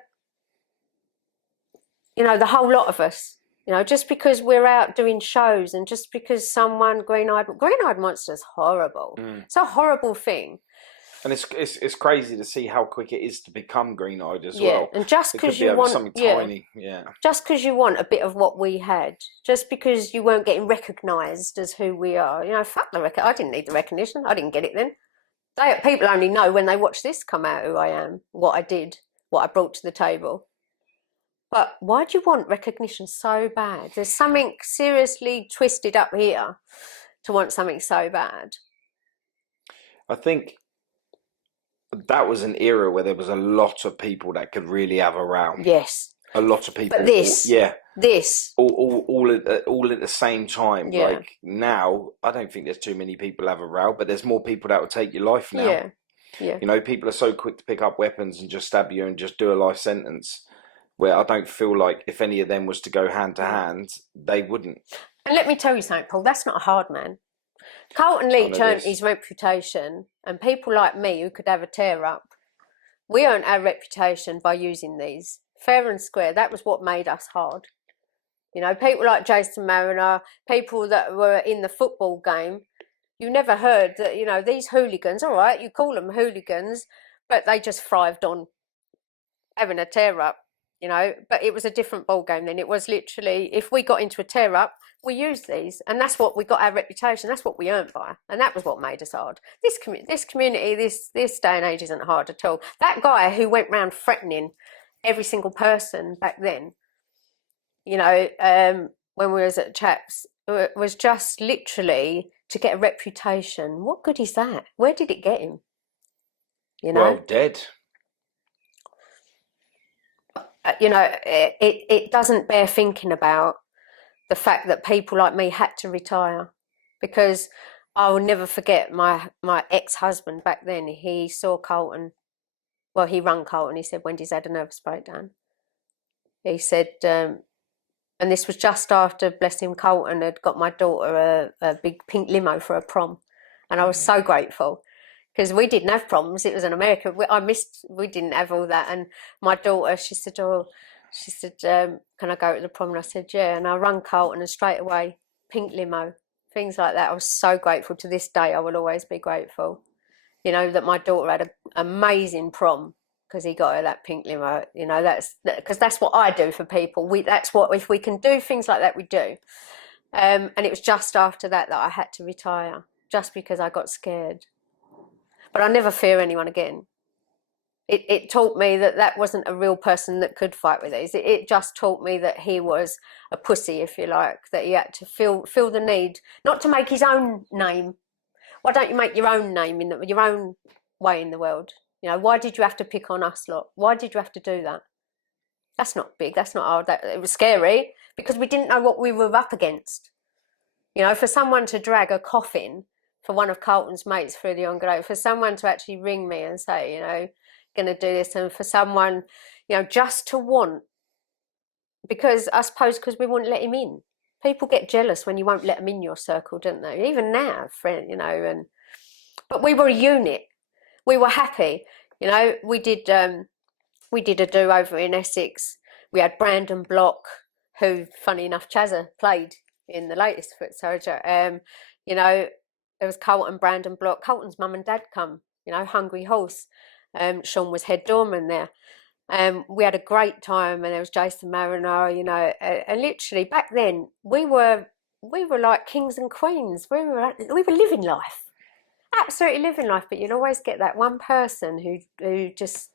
you know, the whole lot of us, you know, just because we're out doing shows, and just because someone green-eyed monster's horrible. It's a horrible thing. And it's crazy to see how quick it is to become green-eyed as yeah. well. And just because you want something tiny, just because you want a bit of what we had, just because you weren't getting recognised as who we are, you know, fuck the record. I didn't need the recognition. I didn't get it then. People only know when they watch this come out who I am, what I did, what I brought to the table. But why do you want recognition so bad? There's something seriously twisted up here to want something so bad. I think that was an era where there was a lot of people that could really have a row. Yes. A lot of people. But all at the same time. Yeah. Like now, I don't think there's too many people have a row, but there's more people that will take your life now. Yeah. Yeah. You know, people are so quick to pick up weapons and just stab you and just do a life sentence, where I don't feel like if any of them was to go hand to hand, they wouldn't. And let me tell you something, Paul, that's not a hard man. Carlton Leach earned his reputation, and people like me who could have a tear up, we earned our reputation by using these. Fair and square, that was what made us hard. You know, people like Jason Mariner, people that were in the football game, you never heard that, you know, these hooligans, all right, you call them hooligans, but they just thrived on having a tear up, you know. But it was a different ball game then. It was literally, if we got into a tear up, we used these, and that's what we got our reputation. That's what we earned by, and that was what made us hard. This community, this day and age isn't hard at all. That guy who went round threatening every single person back then, you know, when we was at Chaps, was just literally to get a reputation. What good is that? Where did it get him? You know, well, dead. You know, it doesn't bear thinking about the fact that people like me had to retire, because I will never forget my ex-husband back then. He saw Carlton. Well, he rang Carlton. He said, Wendy's had a nervous breakdown. He said, and this was just after, bless him, Carlton had got my daughter a big pink limo for a prom. And I was so grateful, because we didn't have proms. It was in America. We didn't have all that. And my daughter, she said, can I go to the prom? And I said, yeah. And I rang Carlton, and straight away, pink limo, things like that. I was so grateful. To this day, I will always be grateful, you know, that my daughter had an amazing prom because he got her that pink limo. You know, because that's what I do for people. That's what, if we can do things like that, we do. And it was just after that I had to retire, just because I got scared. But I never fear anyone again. It taught me that wasn't a real person that could fight with these. It just taught me that he was a pussy, if you like, that he had to feel the need not to make his own name. Why don't you make your own name in your own way in the world? You know, why did you have to pick on us lot? Why did you have to do that? That's not big. That's not hard. It was scary because we didn't know what we were up against. You know, for someone to drag a coffin for one of Carlton's mates through the envelope, for someone to actually ring me and say, you know, going to do this, and for someone, you know, just to want, because I suppose because we wouldn't let him in. People get jealous when you won't let them in your circle, don't they? Even now, friend, you know. But we were a unit. We were happy. You know, we did a do over in Essex. We had Brandon Block, who, funny enough, Chazza played in the latest Foot Soldier. You know, there was Carlton, Brandon Block. Carlton's mum and dad come. You know, Hungry Horse. Sean was head doorman there. We had a great time, and there was Jason Mariner, you know, and literally back then we were like kings and queens. We were living life, absolutely living life. But you'd always get that one person who just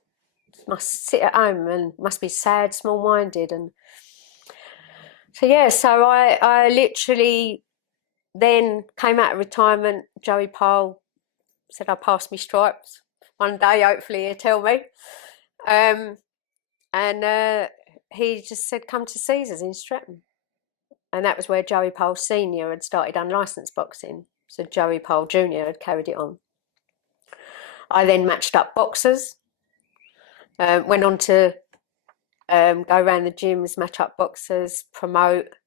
must sit at home and must be sad, small-minded, and so yeah. So I literally then came out of retirement. Joey Pyle said I passed me stripes. One day, hopefully, he'll tell me. And he just said, come to Caesars in Streatham. And that was where Joey Pyle Sr. had started unlicensed boxing. So Joey Pyle Jr. had carried it on. I then matched up boxers, went on to go around the gyms, match up boxers, promote.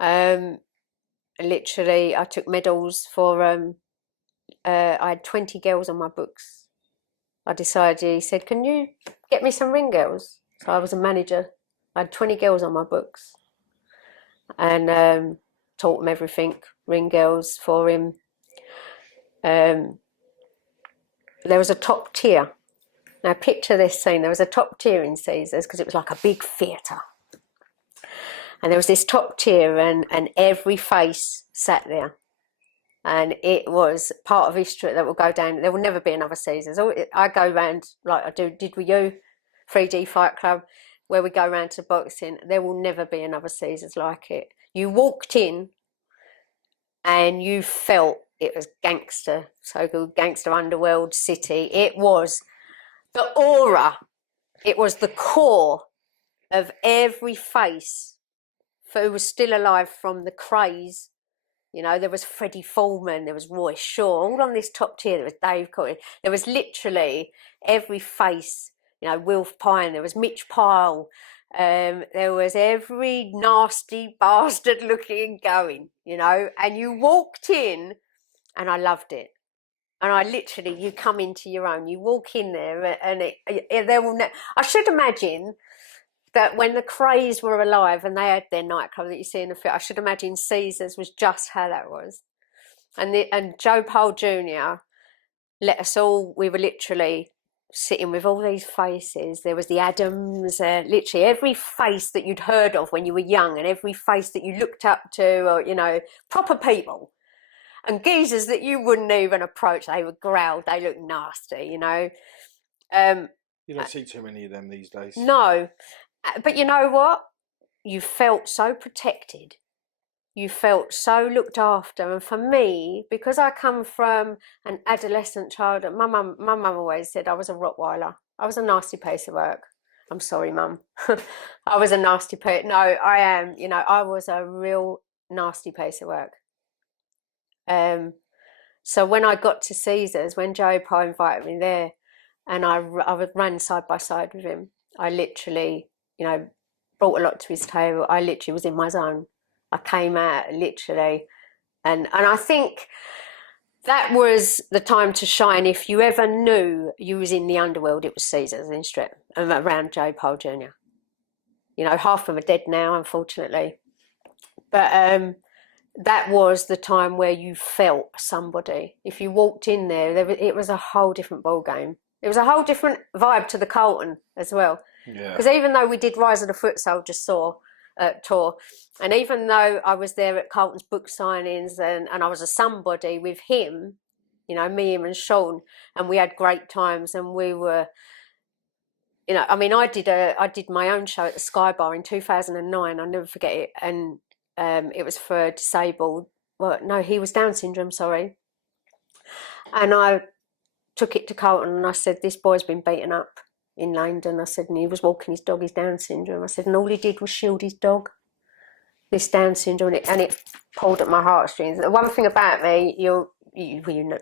Literally, I took medals for, I had 20 girls on my books. I decided, he said, can you get me some ring girls? So I was a manager. I had 20 girls on my books and taught them everything, ring girls for him. There was a top tier. Now picture this scene. There was a top tier in Caesars because it was like a big theatre. And there was this top tier and every face sat there. And it was part of history that will go down. There will never be another Caesars. I go round like I did with you, 3D Fight Club, where we go round to boxing. There will never be another Caesars like it. You walked in and you felt it was gangster, so-called gangster underworld city. It was the aura. It was the core of every face who was still alive from the craze. You know, there was Freddie Foreman, there was Roy Shaw, all on this top tier. There was Dave Cotton. There was literally every face, you know, Wilf Pine, there was Mitch Pyle. There was every nasty bastard looking and going, you know, and you walked in and I loved it. And I literally, you come into your own, you walk in there and I should imagine that when the Craze were alive and they had their nightclub that you see in the film, I should imagine Caesars was just how that was. And Joe Pyle Jr. let us all, we were literally sitting with all these faces. There was the Adams, literally every face that you'd heard of when you were young and every face that you looked up to, or, you know, proper people. And geezers that you wouldn't even approach. They were growled, they looked nasty, you know. You don't see too many of them these days. No. But you know what? You felt so protected. You felt so looked after. And for me, because I come from an adolescent childhood, my mum always said I was a Rottweiler. I was a nasty piece of work. I'm sorry, Mum. I was a nasty piece. No, I am. You know, I was a real nasty piece of work. So when I got to Caesars, when Joey Pye invited me there, and I ran side by side with him, I literally, you know, brought a lot to his table. I literally was in my zone. I came out literally, and I think that was the time to shine. If you ever knew you was in the underworld, it was Caesars in Streatham, around Joe Pyle Jr. You know, half of them are dead now, unfortunately. But that was the time where you felt somebody. If you walked in there, it was a whole different ball game. It was a whole different vibe to the Carlton as well. Yeah. Because even though we did Rise of the Foot Soldier tour, and even though I was there at Carlton's book signings and I was a somebody with him, you know, me, him and Sean, and we had great times and we were, you know, I mean, I did my own show at the Sky Bar in 2009. I'll never forget it. And it was for disabled. Well, no, he was Down syndrome, sorry. And I took it to Carlton and I said, this boy's been beaten up. in Langdon. I said, and he was walking his dog, his Down syndrome. I said, and all he did was shield his dog, this Down syndrome, and it pulled at my heartstrings. The one thing about me, you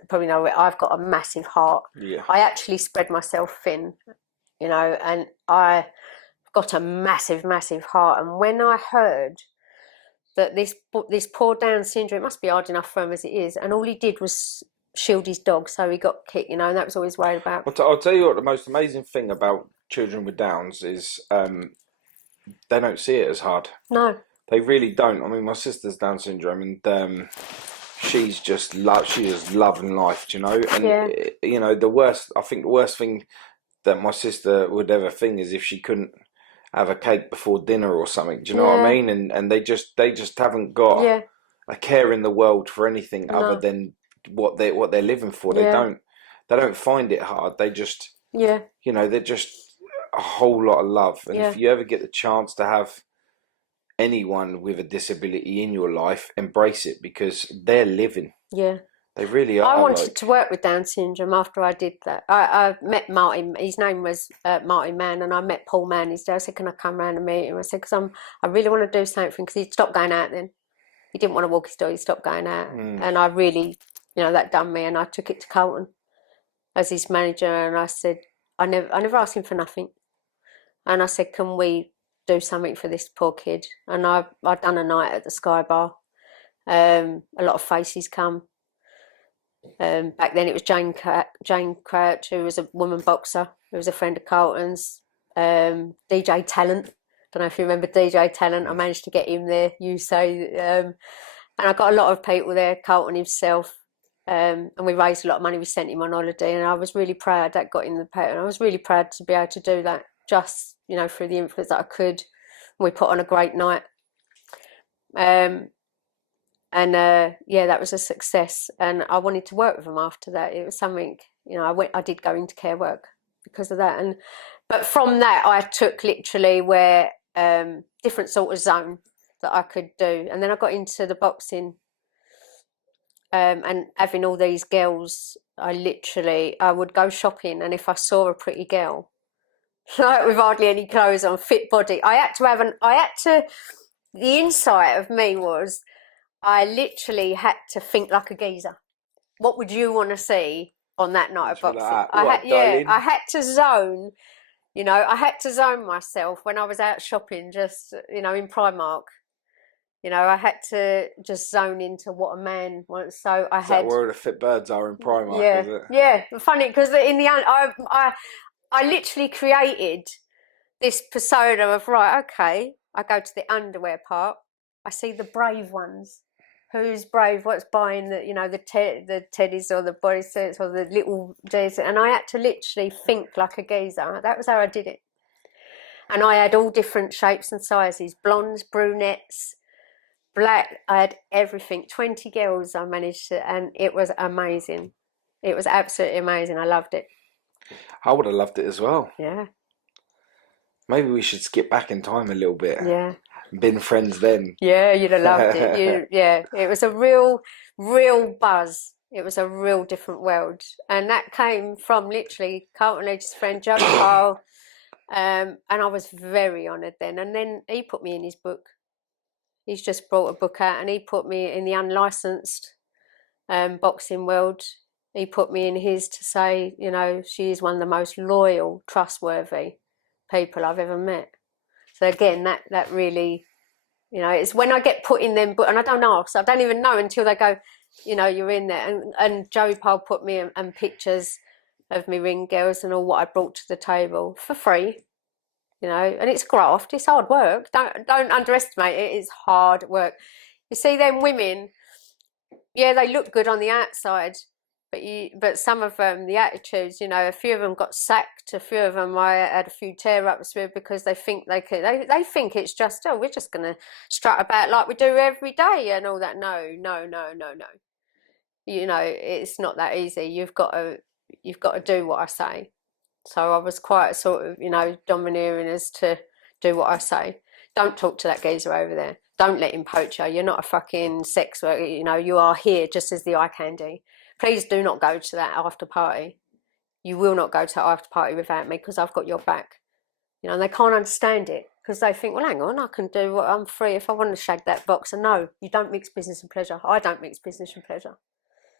probably know it, I've got a massive heart. Yeah. I actually spread myself thin, you know, and I got a massive, massive heart. And when I heard that this poor Down syndrome, it must be hard enough for him as it is, and all he did was shield his dog, so he got kicked, you know, and that was always worried about. I'll tell you what, the most amazing thing about children with Downs is they don't see it as hard. No. They really don't. I mean, my sister's Down syndrome, and she's just loving life, you know. And you know, I think the worst thing that my sister would ever think is if she couldn't have a cake before dinner or something. Do you know what I mean? And they just haven't got a care in the world for anything other than what they're living for. They don't find it hard. They just you know, they're just a whole lot of love. And if you ever get the chance to have anyone with a disability in your life, embrace it, because they're living. Yeah. They really are. I wanted to work with Down syndrome after I did that. I met Martin, his name was Martin Mann, and I met Paul Mann. I said, can I come round and meet him? I said, because I really want to do something, because he'd stopped going out then. He didn't want to walk his dog, he stopped going out. And I really, you know, that done me, and I took it to Carlton as his manager, and I said, I never asked him for nothing. And I said, can we do something for this poor kid? And I'd done a night at the Sky Bar. A lot of faces come. Back then it was Jane Crouch, who was a woman boxer, who was a friend of Carlton's. DJ Talent, don't know if you remember DJ Talent. I managed to get him there, you say. And I got a lot of people there, Carlton himself. And we raised a lot of money. We sent him on holiday, and I was really proud. That got in the paper, and I was really proud to be able to do that, just, you know, through the influence that I could. We put on a great night. That was a success, and I wanted to work with them after that. It was something, you know, I did go into care work because of that, but from that I took literally where different sort of zone that I could do, and then I got into the boxing, and having all these girls. I would go shopping, and if I saw a pretty girl, like with hardly any clothes on, fit body, the insight of me was, I literally had to think like a geezer. What would you want to see on that night of boxing? I had to zone, you know, I had to zone myself when I was out shopping, just, you know, in Primark. You know, I had to just zone into what a man wants. So is that where the fit birds are in Primark? Yeah, is it? Yeah. Funny, because in the end, I literally created this persona of, right, okay, I go to the underwear part, I see the brave ones. Who's brave? What's buying the, you know, the teddies or the bodysuits or the little days? And I had to literally think like a geezer. That was how I did it. And I had all different shapes and sizes: blondes, brunettes, black. I had everything. 20 girls I managed to, and it was amazing. It was absolutely amazing. I loved it. I would have loved it as well. Yeah. Maybe we should skip back in time a little bit. Yeah. Been friends then. Yeah, you'd have loved it. It was a real buzz. It was a real different world, and that came from literally Carlton Leach's friend Joe Carl, and I was very honoured then. And then he put me in his book. He's just brought a book out, and he put me in the unlicensed boxing world. He put me in his to say, you know, she is one of the most loyal, trustworthy people I've ever met. So again, that really, you know, it's when I get put in them, and I don't ask, I don't even know until they go, you know, you're in there. And Joey Powell put me and pictures of me ring girls and all what I brought to the table for free, you know. And it's graft, it's hard work. Don't underestimate it. It's hard work. You see, them women, yeah, they look good on the outside, but some of them, the attitudes, you know, a few of them got sacked. A few of them I had a few tear-ups with because they think they could. They think it's just, oh, we're just going to strut about like we do every day and all that. No. You know, it's not that easy. You've got to do what I say. So I was quite sort of, you know, domineering as to do what I say. Don't talk to that geezer over there. Don't let him poach you. You're not a fucking sex worker. You know, you are here just as the eye candy. Please do not go to that after party. You will not go to the after party without me because I've got your back. You know, and they can't understand it because they think, well, hang on, I can do what I'm free if I want to shag that boxer. No, you don't mix business and pleasure. I don't mix business and pleasure.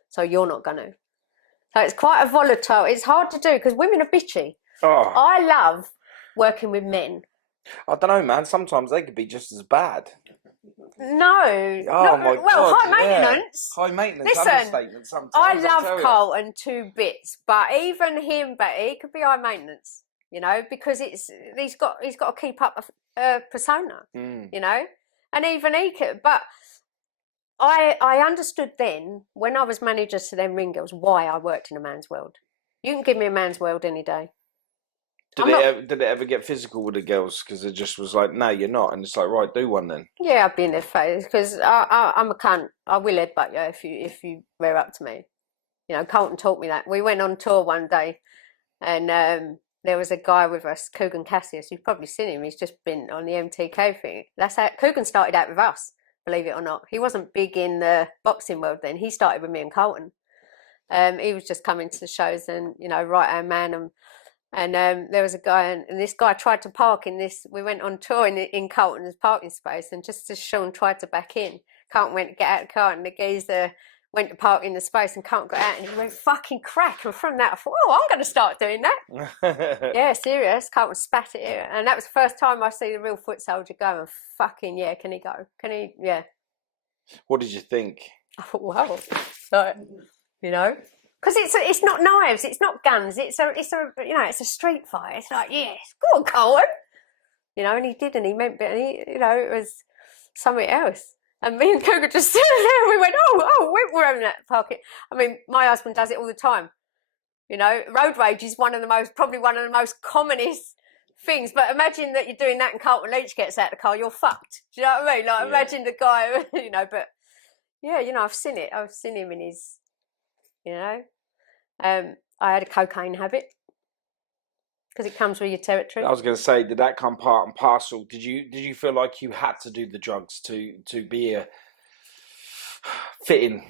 So you're not going to. So it's quite a volatile. It's hard to do because women are bitchy. Oh. I love working with men. I don't know, man. Sometimes they could be just as bad. No. Oh, my God. Well, high maintenance. High maintenance. Listen, Understatement sometimes. I love Carlton to bits, but even him, Betty, he could be high maintenance, you know, because he's got to keep up a persona, you know, and even he could. But I understood then, when I was manager to them ring girls, why I worked in a man's world. You can give me a man's world any day. Did it ever get physical with the girls? Because it just was like, no, you're not. And it's like, right, do one then. Yeah, I've been in their face because I'm a cunt. I will headbutt you if you rear up to me. You know, Carlton taught me that. We went on tour one day and there was a guy with us, Coogan Cassius. You've probably seen him. He's just been on the MTK thing. That's how Coogan started out with us, believe it or not. He wasn't big in the boxing world then. He started with me and Carlton. He was just coming to the shows and, you know, right-hand man. And there was a guy, and this guy tried to park in this. We went on tour in Carlton's parking space, and just as Sean tried to back in, Carlton went to get out of the car, and the geezer went to park in the space, and Carlton got out, and he went fucking crack. And from that, I thought, oh, I'm going to start doing that. Yeah, serious. Carlton spat at it, and that was the first time I see the real foot soldier go. And fucking yeah, can he go? Can he? Yeah. What did you think? I thought, wow, like, you know. Because it's not knives, it's not guns, it's a you know, it's a street fight. It's like, yes, go on, Carlton. You know, and he did, and he meant, and he, you know, it was something else. And me and Cougar just stood there. We went, we're having that parking. I mean, my husband does it all the time. You know, road rage is probably one of the most commonest things. But imagine that you're doing that, and Carlton Leach gets out of the car, you're fucked. Do you know what I mean? Like, imagine the guy, you know. But yeah, you know, I've seen it. I've seen him in his. You know, I had a cocaine habit because it comes with your territory. I was going to say, did that come part and parcel? Did you feel like you had to do the drugs to be a fitting?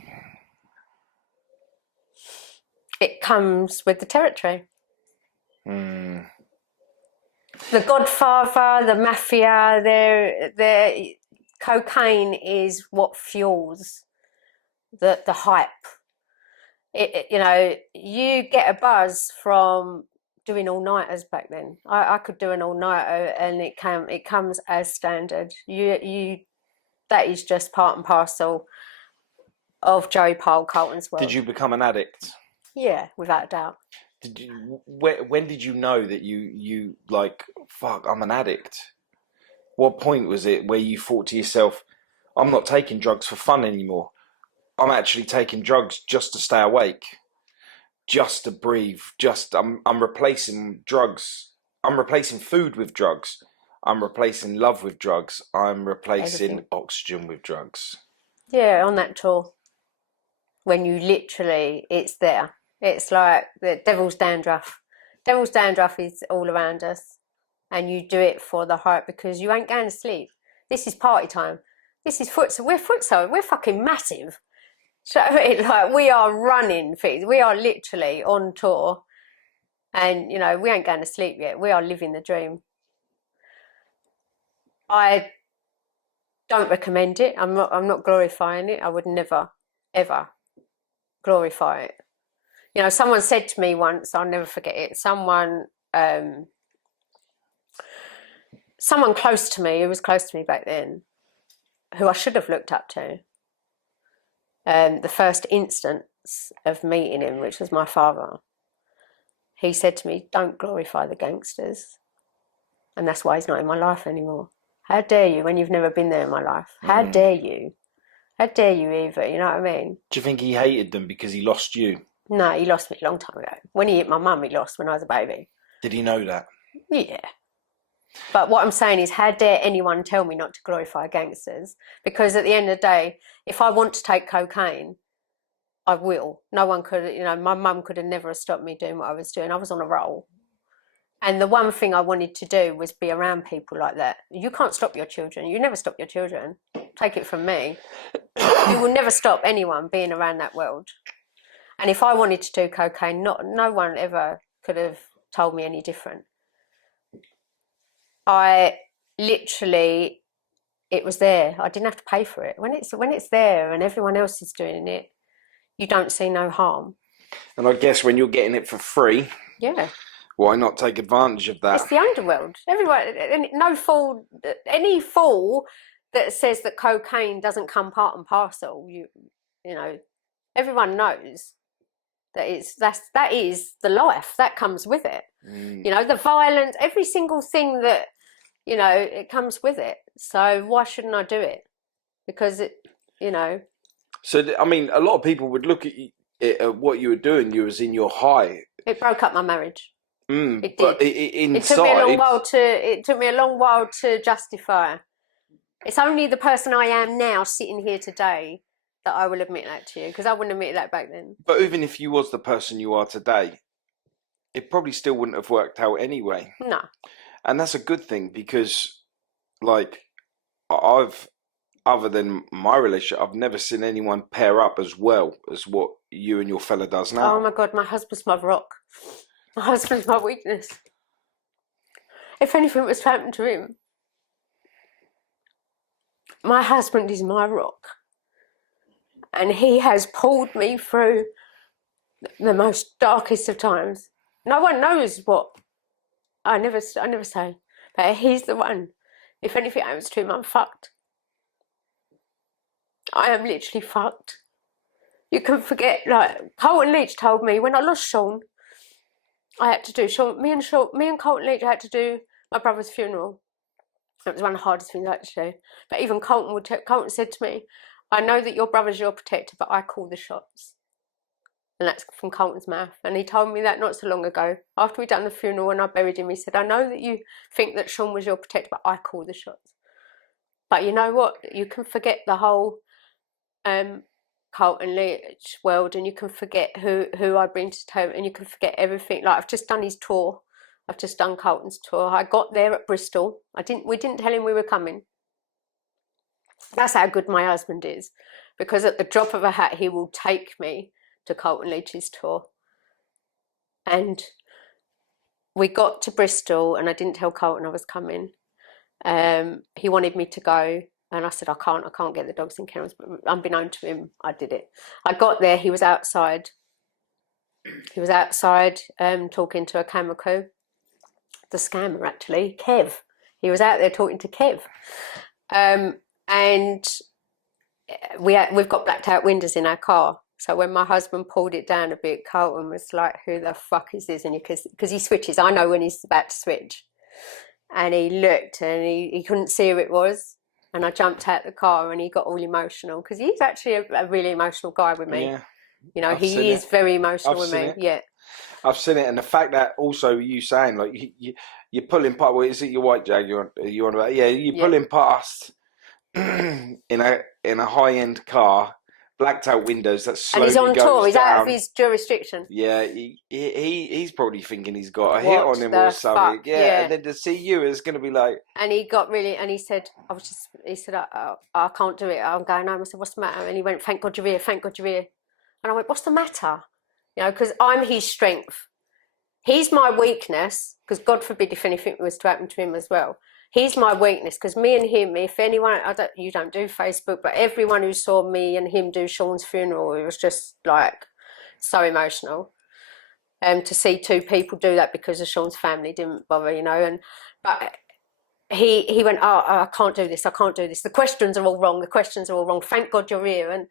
It comes with the territory. The Godfather, the mafia, their cocaine is what fuels the hype. You know, you get a buzz from doing all-nighters back then. I could do an all-nighter and it comes as standard. That is just part and parcel of Joey Pyle Carlton's world. Did you become an addict? Yeah, without a doubt. When did you know that you like, fuck, I'm an addict? What point was it where you thought to yourself, I'm not taking drugs for fun anymore? I'm actually taking drugs just to stay awake, just to breathe. I'm replacing drugs. I'm replacing food with drugs. I'm replacing love with drugs. I'm replacing oxygen with drugs. Yeah, on that tour, when you literally, it's there. It's like the devil's dandruff. Devil's dandruff is all around us, and you do it for the hype because you ain't going to sleep. This is party time. This is futsal. We're futsal. We're fucking massive. So I mean, like, we are running things. We are literally on tour, and you know, we ain't going to sleep yet. We are living the dream. I don't recommend it. I'm not glorifying it. I would never, ever glorify it. You know, someone said to me once, I'll never forget it. Someone close to me, who was close to me back then, who I should have looked up to. The first instance of meeting him, which was my father, he said to me, don't glorify the gangsters. And that's why he's not in my life anymore. How dare you, when you've never been there in my life? How dare you? How dare you either, you know what I mean? Do you think he hated them because he lost you? No, he lost me a long time ago. When he hit my mum, he lost when I was a baby. Did he know that? Yeah. But what I'm saying is, how dare anyone tell me not to glorify gangsters? Because at the end of the day, if I want to take cocaine, I will. No one could, you know, my mum could have never stopped me doing what I was doing. I was on a roll. And the one thing I wanted to do was be around people like that. You can't stop your children. You never stop your children. Take it from me. You will never stop anyone being around that world. And if I wanted to do cocaine, no one ever could have told me any different. I literally, it was there. I didn't have to pay for it. When it's there and everyone else is doing it, you don't see no harm. And I guess when you're getting it for free, yeah, why not take advantage of that? It's the underworld. Everyone, any fool that says that cocaine doesn't come part and parcel, you know, everyone knows that is the life that comes with it. You know, the violence, every single thing that, you know, it comes with it. So why shouldn't I do it? Because it, you know. So I mean, a lot of people would look at what you were doing. You was in your high. It broke up my marriage. It did. But it took me a long while to justify. It's only the person I am now, sitting here today, that I will admit that to you, because I wouldn't admit that back then. But even if you was the person you are today, it probably still wouldn't have worked out anyway. No. And that's a good thing, because, like, other than my relationship, I've never seen anyone pair up as well as what you and your fella does now. Oh my God, my husband's my rock. My husband's my weakness. If anything was to happen to him, my husband is my rock. And he has pulled me through the most darkest of times. No one knows what. I never say. But he's the one. If anything happens to him, I'm fucked. I am literally fucked. You can forget, like, Carlton Leach told me when I lost Sean, I had to do me and Carlton Leach had to do my brother's funeral. It was one of the hardest things I had to do. But even Carlton said to me, I know that your brother's your protector, but I call the shots. And that's from Carlton's mouth. And he told me that not so long ago. After we'd done the funeral and I buried him, he said, I know that you think that Sean was your protector, but I call the shots. But you know what? You can forget the whole Carlton Leach world, and you can forget who I bring to the table, and you can forget everything. Like, I've just done his tour. I've just done Carlton's tour. I got there at Bristol. We didn't tell him we were coming. That's how good my husband is, because at the drop of a hat, he will take me to Carlton Leach's tour. And we got to Bristol, and I didn't tell Carlton I was coming. He wanted me to go, and I said, I can't get the dogs in kennels. But unbeknown to him, I did it. I got there, he was outside. He was outside talking to a camera crew. The scammer, actually, Kev. He was out there talking to Kev. And we've got blacked out windows in our car. So when my husband pulled it down a bit, Carlton was like, who the fuck is this? And because he switches, I know when he's about to switch. And he looked and he couldn't see who it was. And I jumped out the car and he got all emotional, because he's actually a really emotional guy with me. Yeah. You know, he is very emotional with me. Yeah. I've seen it. And the fact that also you saying, like, you're pulling past, well, is it your white Jag you on about? Yeah, you're pulling past in a high-end car, blacked out windows, that slowly goes down. And he's on tour, he's out of his jurisdiction. Yeah, he's probably thinking he's got a hit on him or something. Yeah, and then to see you, it's going to be like... And he got really... And he said, I can't do it. I'm going home. I said, what's the matter? And he went, thank God you're here, thank God you're here. And I went, what's the matter? You know, because I'm his strength. He's my weakness, because God forbid if anything was to happen to him as well. He's my weakness, because me and him, if anyone, you don't do Facebook, but everyone who saw me and him do Sean's funeral, it was just like so emotional. To see two people do that because of Sean's family didn't bother, you know. But he went, I can't do this, I can't do this. The questions are all wrong, Thank God you're here. And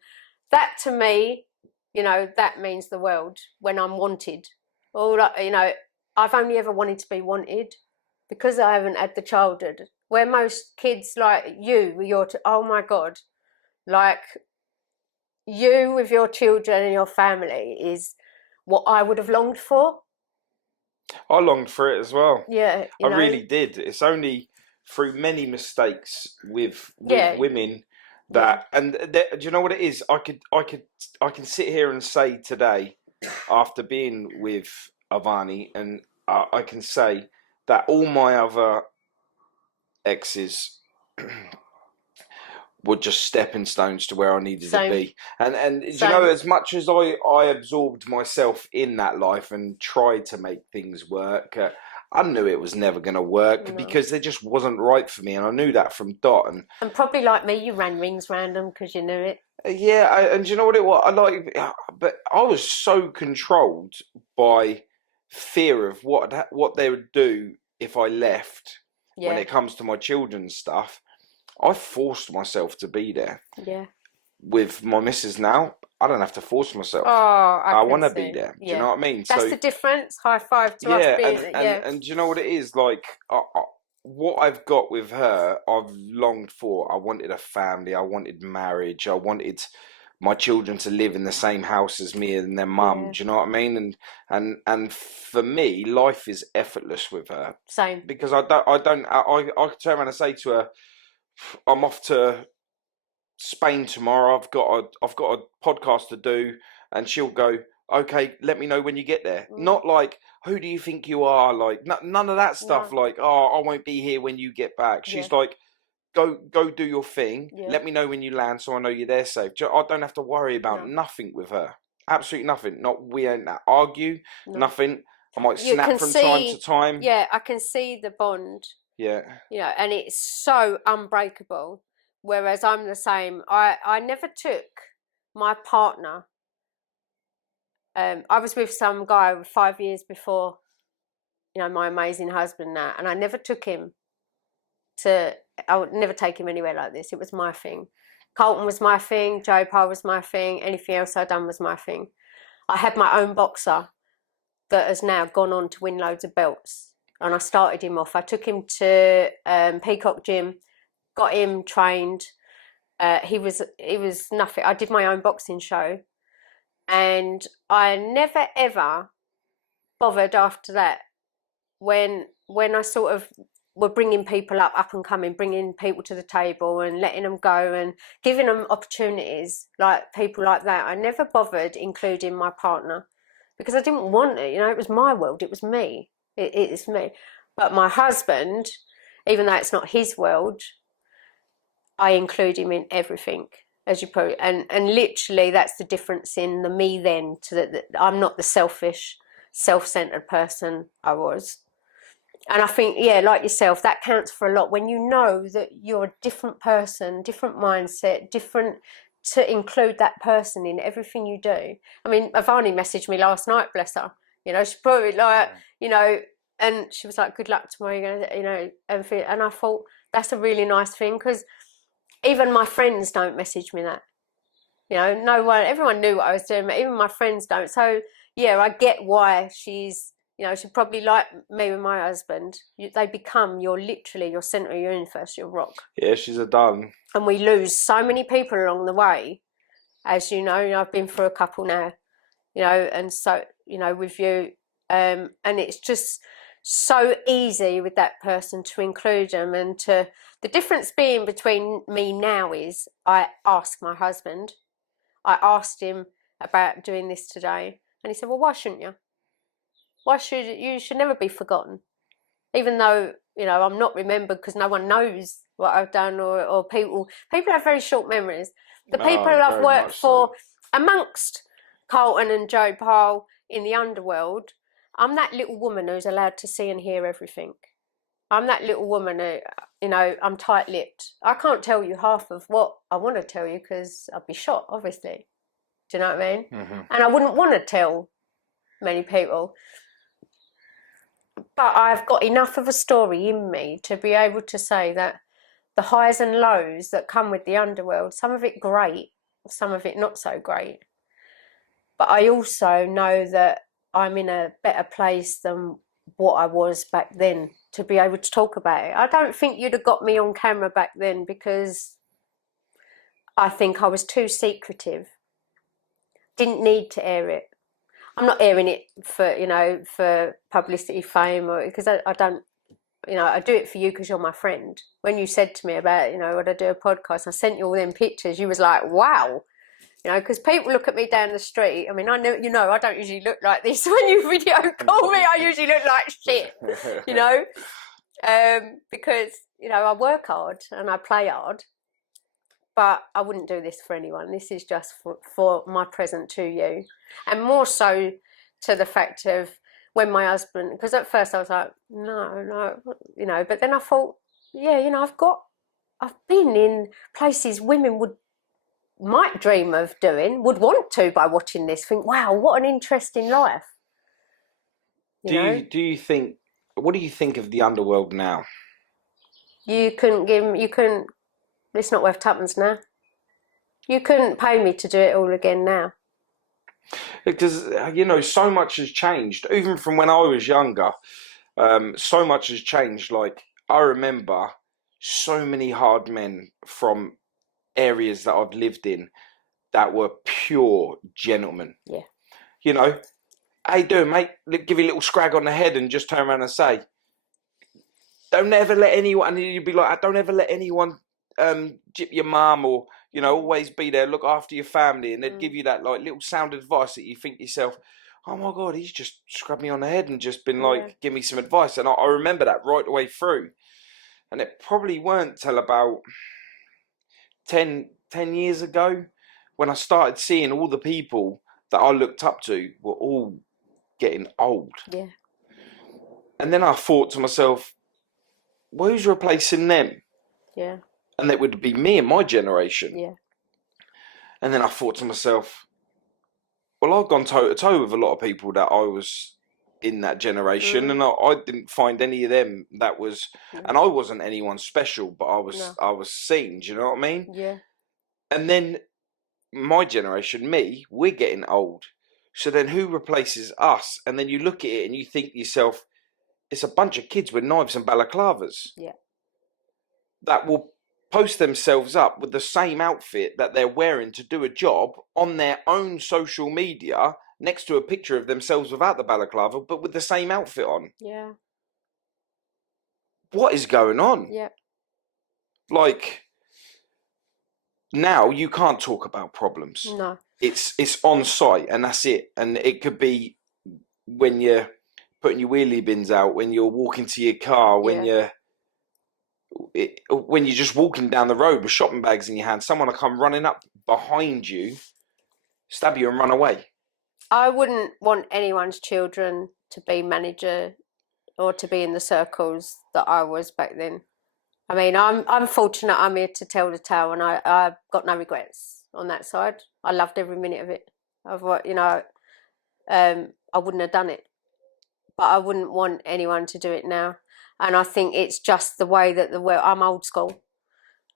that to me, you know, that means the world when I'm wanted. You know, I've only ever wanted to be wanted, because I haven't had the childhood where most kids like you, oh my God, like you with your children and your family is what I would have longed for. I longed for it as well. Yeah, I really did. It's only through many mistakes with women that, and do you know what it is? I can sit here and say today, after being with Avani, and I can say that all my other exes were just stepping stones to where I needed Same. to be. And Same. you know, as much as I absorbed myself in that life and tried to make things work, I knew it was never going to work because they just wasn't right for me, and I knew that from dot. And probably like me, you ran rings round them because you knew it. Yeah, and you know what it was? But I was so controlled by fear of what they would do if I left. When it comes to my children's stuff, I forced myself to be there. Yeah. With my missus now, I don't have to force myself. Oh, I want to be there. Do you know what I mean? That's the difference. High five to us being and do you know what it is? Like, what I've got with her, I've longed for. I wanted a family. I wanted marriage. I wanted my children to live in the same house as me and their mum. Do you know what I mean? And for me, life is effortless with her. Same. Because I could turn around and say to her, I'm off to Spain tomorrow. I've got a podcast to do, and she'll go, okay, let me know when you get there. Not like, who do you think you are? Like, none of that stuff. No. Like, oh, I won't be here when you get back. She's like, go do your thing. Let me know when you land, so I know you're there safe. I don't have to worry about nothing with her. Absolutely nothing. We don't argue. Nothing. I might snap from time to time. Yeah, I can see the bond. Yeah. You know, and it's so unbreakable. Whereas I'm the same. I never took my partner. I was with some guy 5 years before, you know, my amazing husband now, and I never took him I would never take him anywhere like this. It was my thing. Carlton was my thing. Joe Paul was my thing. Anything else I'd done was my thing. I had my own boxer that has now gone on to win loads of belts, and I started him off. I took him to Peacock Gym, got him trained. He was nothing. I did my own boxing show, and I never ever bothered after that when I sort of were bringing people up and coming, bringing people to the table and letting them go and giving them opportunities, like people like that. I never bothered including my partner because I didn't want it. You know, it was my world. It was me. It's me. But my husband, even though it's not his world, I include him in everything, as you put it. And literally that's the difference in the me then to that I'm not the selfish, self-centered person I was. And I think, yeah, like yourself, that counts for a lot when you know that you're a different person, different mindset, different, to include that person in everything you do. I mean, Ivani messaged me last night, bless her. You know, she probably like, you know, and she was like, good luck tomorrow, you're gonna, you know, everything. And I thought that's a really nice thing because even my friends don't message me that. You know, no one, everyone knew what I was doing, but even my friends don't. So, yeah, I get why she's, you know, she probably like me with my husband. They become literally your centre of your universe, your rock. Yeah, she's a done. And we lose so many people along the way, as you know. I've been through a couple now, you know, and so, you know, with you. And it's just so easy with that person to include them and to, the difference being between me now is I ask my husband, I asked him about doing this today, and he said, well, why shouldn't you? You should never be forgotten, even though, you know, I'm not remembered because no one knows what I've done, or people have very short memories. The people I've worked for, amongst Carlton and Joe Paul in the Underworld, I'm that little woman who's allowed to see and hear everything. I'm that little woman who, you know, I'm tight-lipped. I can't tell you half of what I want to tell you because I'd be shot, obviously. Do you know what I mean? Mm-hmm. And I wouldn't want to tell many people. But I've got enough of a story in me to be able to say that the highs and lows that come with the Underworld, some of it great, some of it not so great. But I also know that I'm in a better place than what I was back then to be able to talk about it. I don't think you'd have got me on camera back then because I think I was too secretive. Didn't need to air it. I'm not airing it for, you know, for publicity, fame, or because I don't, you know, I do it for you because you're my friend. When you said to me about, you know, would I do a podcast, I sent you all them pictures. You was like, wow. You know, because people look at me down the street. I mean, I know, you know, I don't usually look like this. When you video call me, I usually look like shit, you know, because, you know, I work hard and I play hard. but I wouldn't do this for anyone. This is just for my present to you. And more so to the fact of when my husband, because at first I was like, no, you know, but then I thought, yeah, you know, I've been in places women might dream of doing, would want to by watching this, think, wow, what an interesting life. Do you think, what do you think of the Underworld now? It's not worth tuppence now. You couldn't pay me to do it all again now. Because, you know, so much has changed. Even from when I was younger, so much has changed. Like, I remember so many hard men from areas that I've lived in that were pure gentlemen. Yeah. You know, how you doing, mate? Give you a little scrag on the head and just turn around and say, don't ever let anyone, and you'd be like, don't ever let anyone jip your mum, or, you know, always be there, look after your family. And they'd give you that like little sound advice that you think to yourself, oh my God, he's just scrubbed me on the head and just been like, give me some advice. And I remember that right the way through. And it probably weren't till about 10 years ago when I started seeing all the people that I looked up to were all getting old. Yeah. And then I thought to myself, well, who's replacing them? Yeah. And that would be me and my generation. Yeah. And then I thought to myself, well, I've gone toe to toe with a lot of people that I was in that generation, and I didn't find any of them that was, and I wasn't anyone special, but I was seen. Do you know what I mean? Yeah. And then my generation, we're getting old. So then who replaces us? And then you look at it and you think to yourself, it's a bunch of kids with knives and balaclavas. Yeah. That will post themselves up with the same outfit that they're wearing to do a job on their own social media next to a picture of themselves without the balaclava, but with the same outfit on. Yeah. What is going on? Yeah. Like, now you can't talk about problems. No. It's on site and that's it. And it could be when you're putting your wheelie bins out, when you're walking to your car, when you're just walking down the road with shopping bags in your hand, someone will come running up behind you, stab you and run away. I wouldn't want anyone's children to be manager or to be in the circles that I was back then. I mean, I'm fortunate I'm here to tell the tale, and I've got no regrets on that side. I loved every minute of it. I wouldn't have done it, but I wouldn't want anyone to do it now. And I think it's just the way that the world, I'm old school.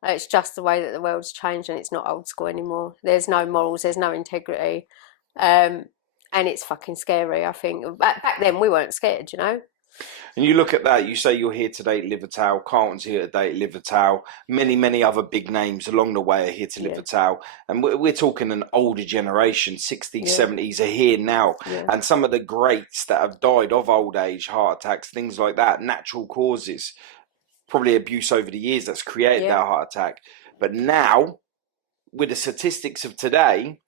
It's just the way that the world's changed, and it's not old school anymore. There's no morals, there's no integrity. And it's fucking scary, I think. Back then, we weren't scared, you know? And you look at that, you say you're here today at Liverpool, Carlton's here today at Liverpool, many other big names along the way are here to Liverpool. And we're talking an older generation, 60s, 70s are here now. Yeah. And some of the greats that have died of old age, heart attacks, things like that, natural causes, probably abuse over the years that's created that heart attack. But now, with the statistics of today,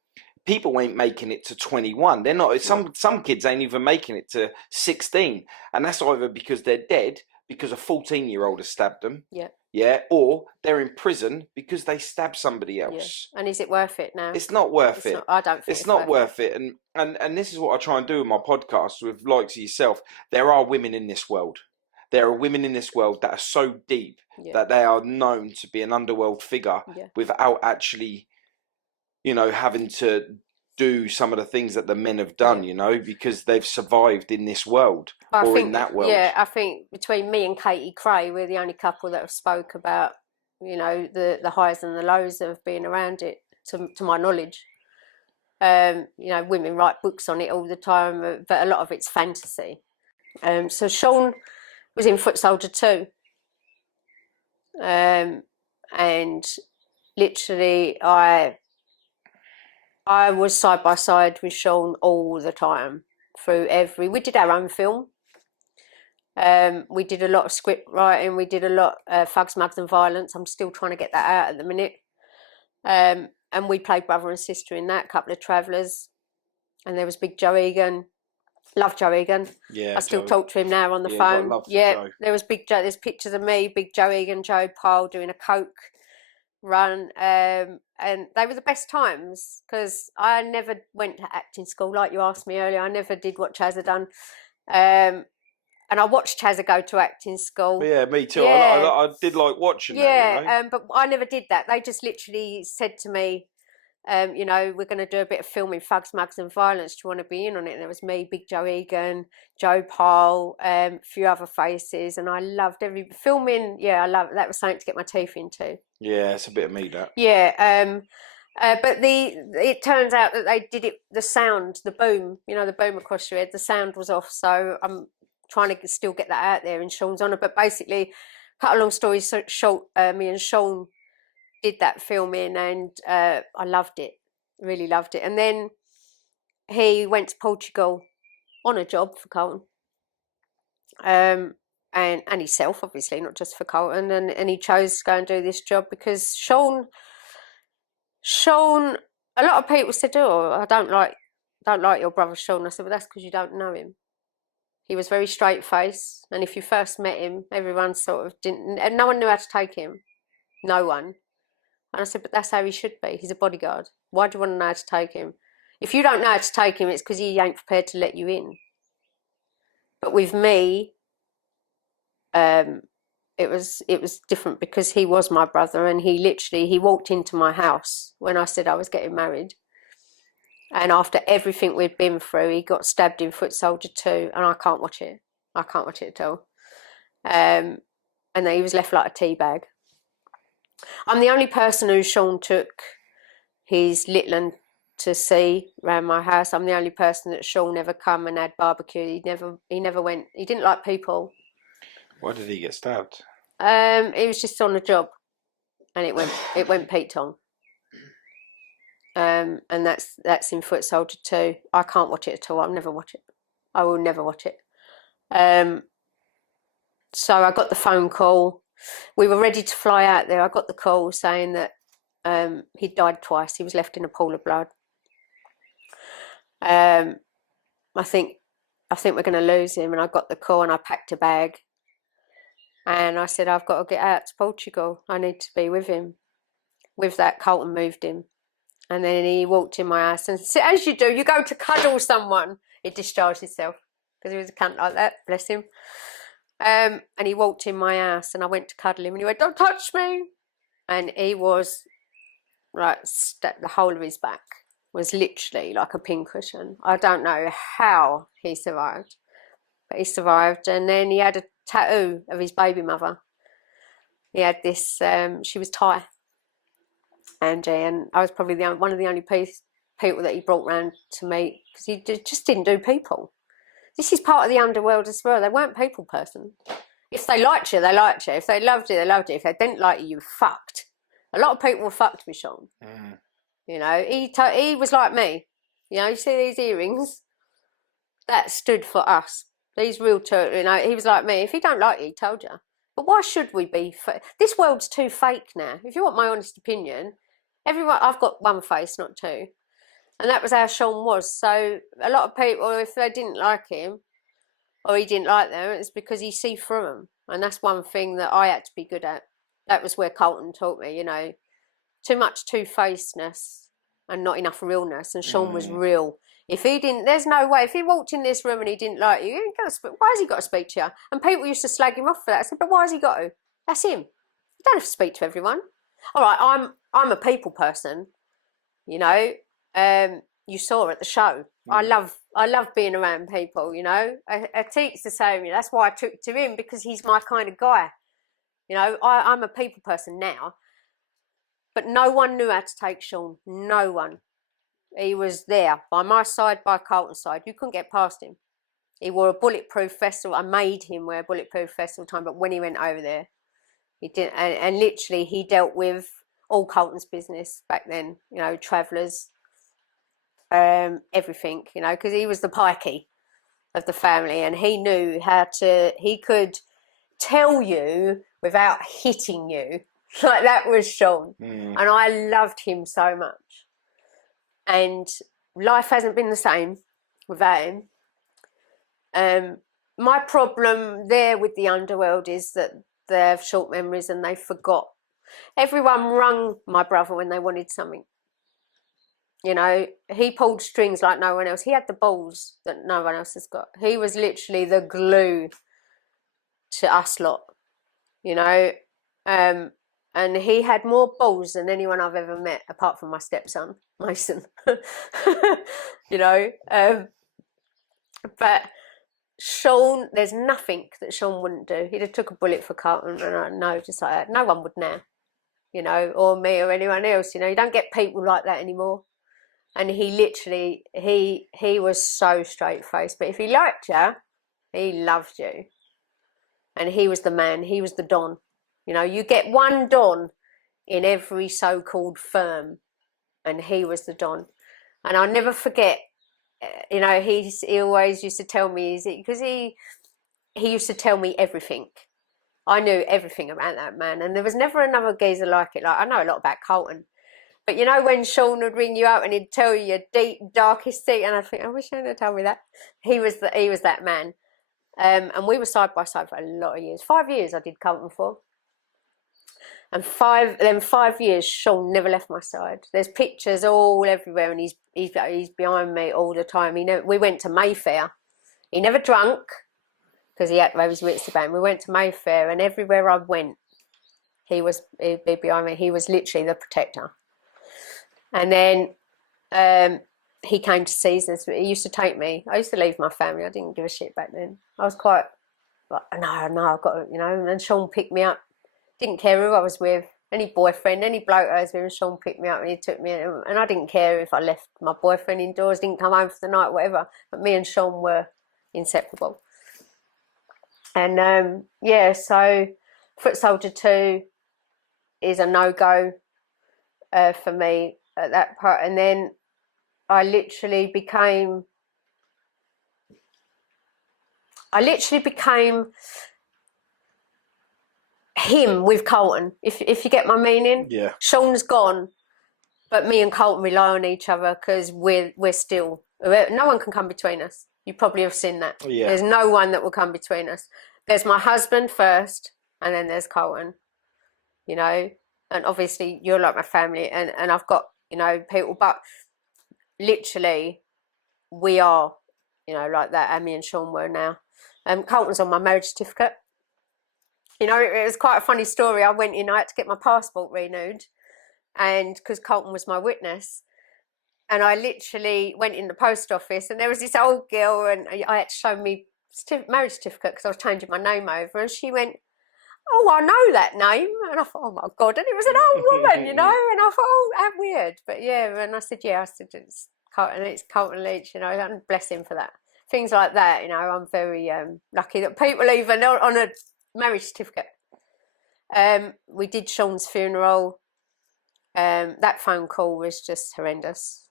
people ain't making it to 21. They're not. Some kids ain't even making it to 16, and that's either because they're dead because a 14-year-old has stabbed them. Yeah, or they're in prison because they stabbed somebody else. Yeah. And is it worth it now? It's not worth it. I don't think it's not worth it. And this is what I try and do with my podcast with likes of yourself. There are women in this world. There are women in this world that are so deep that they are known to be an underworld figure without actually, you know, having to do some of the things that the men have done, you know, because they've survived in this world in that world. Yeah, I think between me and Katie Cray, we're the only couple that have spoke about, you know, the highs and the lows of being around it, to my knowledge. You know, women write books on it all the time, but a lot of it's fantasy. So Sean was in Foot Soldier 2. And literally I was side by side with Sean all the time we did our own film. We did a lot of script writing. We did a lot of Thugs, Mugs and Violence. I'm still trying to get that out at the minute. And we played brother and sister in that, couple of Travellers. And there was Big Joe Egan. Love Joe Egan. Yeah, I still talk to him now on the phone. Joe. There was Big Joe. There's pictures of me, Big Joe Egan, Joe Pyle doing a coke run, and they were the best times because I never went to acting school like you asked me earlier. I never did what Chaz had done, and I watched Chaz go to acting school. Yeah, me too. Yeah. I did like watching that. Yeah, but I never did that. They just literally said to me, you know, we're going to do a bit of filming, Thugs, Mugs and Violence. Do you want to be in on it? And it was me, Big Joe Egan, Joe Pole, a few other faces. And I loved every filming. Yeah, I love it. That was something to get my teeth into. Yeah, it's a bit of me, that. Yeah. But it turns out that they did it, the sound, the boom, you know, the boom across your head, the sound was off. So I'm trying to still get that out there in Sean's honour. But basically, cut a long story short, me and Sean did that filming, and I loved it, really loved it. And then he went to Portugal on a job for Carlton, and himself, obviously, not just for Carlton. And he chose to go and do this job because Sean. A lot of people said, "Oh, I don't like your brother Sean." I said, "Well, that's because you don't know him. He was very straight faced, and if you first met him, everyone sort of didn't. And no one knew how to take him. No one." And I said, "But that's how he should be. He's a bodyguard. Why do you want to know how to take him? If you don't know how to take him, it's because he ain't prepared to let you in." But with me, it was different because he was my brother, and he walked into my house when I said I was getting married. And after everything we'd been through, he got stabbed in Foot Soldier 2, and I can't watch it. I can't watch it at all. And then he was left like a tea bag. I'm the only person who Sean took his little one to see around my house. I'm the only person that Sean ever come and had barbecue. He never went. He didn't like people. Why did he get stabbed? He was just on a job, and it went Pete Tong. And that's in Foot Soldier 2. I can't watch it at all. I'll never watch it. I will never watch it. So I got the phone call. We were ready to fly out there. I got the call saying that he'd died twice. He was left in a pool of blood. I think we're going to lose him. And I got the call, and I packed a bag. And I said, I've got to get out to Portugal. I need to be with him. With that, Carlton moved him. And then he walked in my house. And as you do, you go to cuddle someone. He discharged himself because he was a cunt like that. Bless him. And he walked in my house, and I went to cuddle him. And he went, "Don't touch me." And he was, like, the whole of his back was literally like a pincushion. I don't know how he survived. But he survived. And then he had a tattoo of his baby mother. He had this, she was Thai. And I was probably one of the only people that he brought round to meet, because he just didn't do people. This is part of the underworld as well. They weren't people person. If they liked you, they liked you. If they loved you, they loved you. If they didn't like you, you were fucked. A lot of people were fucked with Sean. Mm. You know, he was like me. You know, you see these earrings? That stood for us. These real you know, he was like me. If he don't like you, he told you. But why should we be? This world's too fake now. If you want my honest opinion, I've got one face, not two. And that was how Sean was. So a lot of people, if they didn't like him, or he didn't like them, it's because he see through them. And that's one thing that I had to be good at. That was where Carlton taught me, you know, too much two-facedness and not enough realness. And Sean was real. If he didn't, there's no way. If he walked in this room and he didn't like you, why has he got to speak to you? And people used to slag him off for that. I said, but why has he got to? That's him. You don't have to speak to everyone. All right, I'm a people person, you know. You saw at the show. I love being around people, you know. Atik's the same. That's why I took to him, because he's my kind of guy. You know, I'm a people person now. But no one knew how to take Sean. No one. He was there by my side, by Carlton's side. You couldn't get past him. He wore a bulletproof vest. I made him wear a bulletproof vest all the time, but when he went over there, he didn't. And literally, he dealt with all Carlton's business back then. You know, travellers, everything. You know, because he was the pikey of the family, and he knew how to. He could tell you without hitting you. Like, that was Sean. And I loved him so much. And life hasn't been the same without him. My problem there with the Underworld is that they have short memories and they forgot. Everyone rung my brother when they wanted something. You know, he pulled strings like no one else. He had the balls that no one else has got. He was literally the glue to us lot, you know. And he had more balls than anyone I've ever met, apart from my stepson, Mason. You know, but Sean, there's nothing that Sean wouldn't do. He'd have took a bullet for Carlton, and I know, just like that. No one would now, you know, or me or anyone else. You know, you don't get people like that anymore. And he literally, he was so straight-faced. But if he liked you, he loved you. And he was the man. He was the Don. You know, you get one Don in every so-called firm, and he was the Don. And I'll never forget, you know, he always used to tell me, because he used to tell me everything. I knew everything about that man, and there was never another geezer like it. Like, I know a lot about Carlton, but you know when Sean would ring you up and he'd tell you your deep, darkest secret, and I'd think, I wish he'd have told me that. He was that man. And we were side by side for a lot of years. 5 years I did Carlton for. And 5 years, Sean never left my side. There's pictures all everywhere, and he's behind me all the time. We went to Mayfair. He never drunk because he had to have his wits about him. We went to Mayfair, and everywhere I went, he'd be behind me. He was literally the protector. And then he came to Caesars. He used to take me. I used to leave my family. I didn't give a shit back then. I was quite like, no, I've got to, you know. And then Sean picked me up. Didn't care who I was with, any boyfriend, any bloke I was with, and Sean picked me up and he took me in. And I didn't care if I left my boyfriend indoors, didn't come home for the night, whatever. But me and Sean were inseparable. And yeah, so Foot Soldier 2 is a no-go for me at that part. And then I literally became him with Carlton, if you get my meaning. Yeah. Sean's gone, but me and Carlton rely on each other because we're still, no one can come between us. You probably have seen that. Yeah. There's no one that will come between us. There's my husband first, and then there's Carlton, you know. And obviously you're like my family, and I've got, you know, people, but literally we are, you know, like that. And me and Sean were now. Carlton's on my marriage certificate. You know, it was quite a funny story. I went in, I had to get my passport renewed, and because Carlton was my witness, and I literally went in the post office, and there was this old girl, and I had to show me marriage certificate because I was changing my name over, and she went, "Oh, I know that name," and I thought, "Oh my God!" And it was an old woman, you know, and I thought, "Oh, how weird." But yeah, and I said, "Yeah," I said, "It's Carlton Leach," you know, and bless him for that. Things like that, you know, I'm very lucky that people even on a marriage certificate. We did Sean's funeral. That phone call was just horrendous.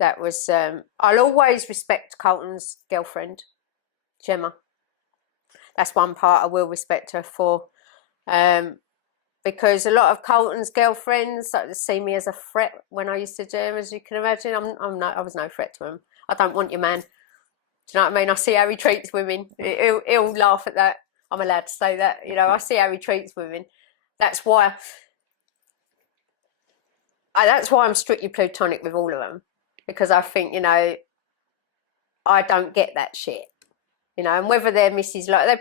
That was I'll always respect Carlton's girlfriend, Gemma. That's one part I will respect her for, because a lot of Carlton's girlfriends see me as a threat when I used to do them, as you can imagine. I was no threat to him. I don't want your man. Do you know what I mean? I see how he treats women. He'll laugh at that. I'm allowed to say that. You know, I see how he treats women. That's why I'm strictly platonic with all of them, because I think, you know, I don't get that shit. You know, and whether they're Mrs. like, I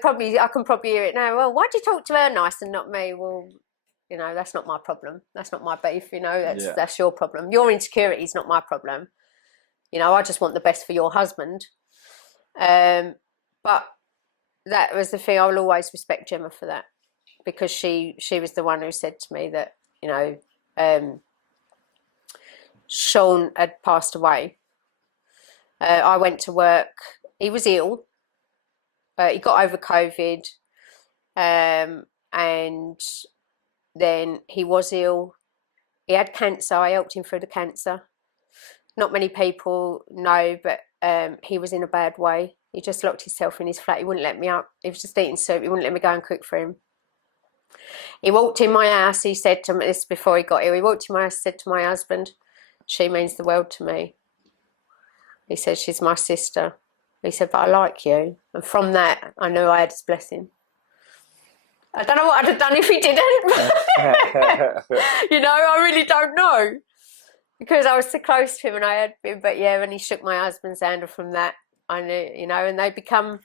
can probably hear it now. Well, why'd you talk to her nice and not me? Well, you know, that's not my problem. That's not my beef. You know, that's your problem. Your insecurity is not my problem. You know, I just want the best for your husband. But that was the thing. I will always respect Gemma for that, because she was the one who said to me that, you know, Sean had passed away. I went to work. He was ill. He got over COVID, and then he was ill. He had cancer. I helped him through the cancer. Not many people know, but he was in a bad way. He just locked himself in his flat. He wouldn't let me up. He was just eating soup. He wouldn't let me go and cook for him. He walked in my house. He said to me, this before he got ill, he walked in my house, said to my husband, "She means the world to me." He said, "She's my sister." He said, "But I like you." And from that, I knew I had his blessing. I don't know what I'd have done if he didn't. You know, I really don't know. Because I was so close to him and I had been, but yeah, when he shook my husband's hand, from that, I knew, you know, and they become,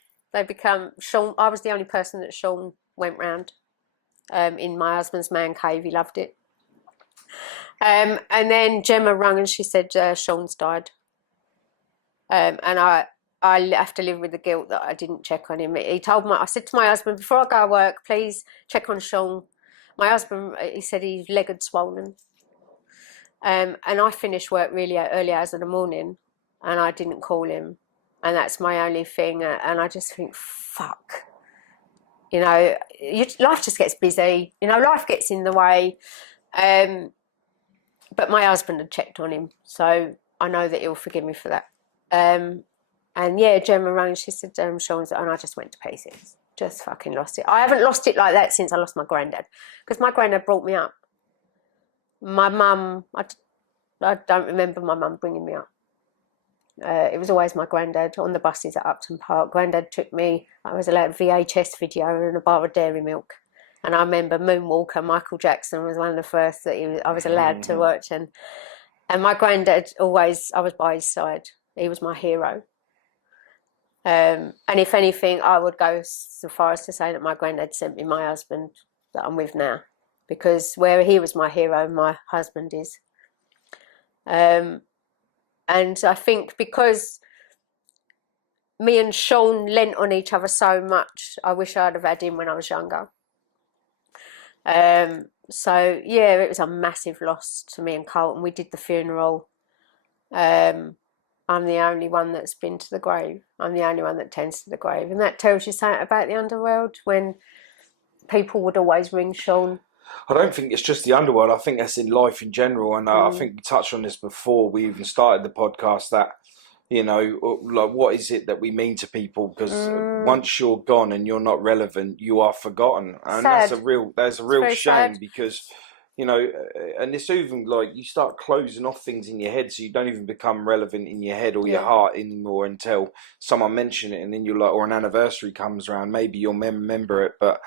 Sean, I was the only person that Sean went round in my husband's man cave. He loved it. And then Gemma rang and she said, Sean's died. And I have to live with the guilt that I didn't check on him. I said to my husband, before I go to work, please check on Sean. My husband, he said his leg had swollen. And I finished work really early hours of the morning and I didn't call him. And that's my only thing. And I just think, fuck. You know, life just gets busy. You know, life gets in the way. But my husband had checked on him. So I know that he'll forgive me for that. And yeah, Gemma rang, she said, Sean's, and I just went to pieces. Just fucking lost it. I haven't lost it like that since I lost my granddad. Because my granddad brought me up. My mum, I don't remember my mum bringing me up. It was always my granddad on the buses at Upton Park. Granddad took me, I was allowed a VHS video and a bar of dairy milk. And I remember Moonwalker, Michael Jackson was one of the first that I was allowed to watch. And my granddad always, I was by his side. He was my hero. And if anything, I would go so far as to say that my granddad sent me my husband that I'm with now. Because where he was my hero, my husband is. And I think because me and Sean lent on each other so much, I wish I'd have had him when I was younger. So, yeah, it was a massive loss to me and Carlton. We did the funeral. I'm the only one that's been to the grave. I'm the only one that tends to the grave. And that tells you something about the Underworld, when people would always ring Sean. I don't think it's just the Underworld. I think that's in life in general. And I think we touched on this before we even started the podcast, that, you know, like, what is it that we mean to people? Because once you're gone and you're not relevant, you are forgotten. And sad. That's a real shame sad. Because, you know, and it's even like you start closing off things in your head, so you don't even become relevant in your head or your heart anymore until someone mentions it, and then you're like, or an anniversary comes around, maybe you'll remember it. But,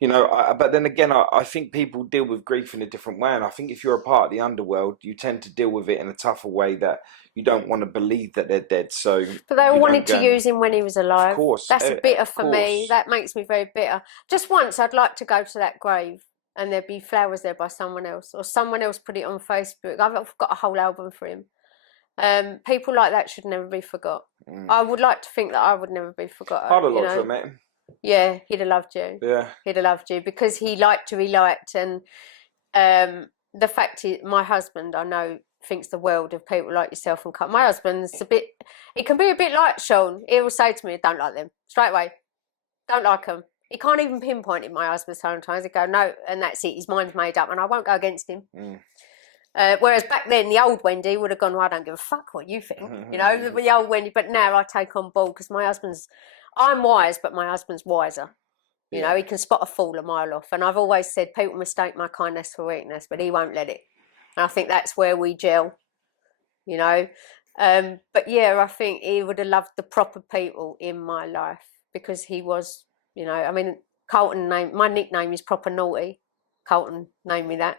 you know, but then again, I think people deal with grief in a different way. And I think if you're a part of the Underworld, you tend to deal with it in a tougher way, that you don't want to believe that they're dead. So, but they all wanted to use him when he was alive. Of course. That's bitter for me. That makes me very bitter. Just once, I'd like to go to that grave and there'd be flowers there by someone else, or someone else put it on Facebook. I've got a whole album for him. People like that should never be forgot. I would like to think that I would never be forgotten. I'd have liked to have met him. Yeah, he'd have loved you. Yeah. He'd have loved you because he liked who he liked. And the fact is, my husband, I know, thinks the world of people like yourself and Carl. My husband's he can be a bit like Sean. He will say to me, don't like them, straight away. Don't like them. He can't even pinpoint it, my husband, sometimes. He'd go, no, and that's it. His mind's made up and I won't go against him. Whereas back then, the old Wendy would have gone, well, I don't give a fuck what you think. You know, the old Wendy. But now I take on board because I'm wise, but my husband's wiser. You know, he can spot a fool a mile off. And I've always said people mistake my kindness for weakness, but he won't let it. And I think that's where we gel, you know. But yeah, I think he would have loved the proper people in my life because he was, you know, I mean, my nickname is Proper Naughty. Carlton named me that.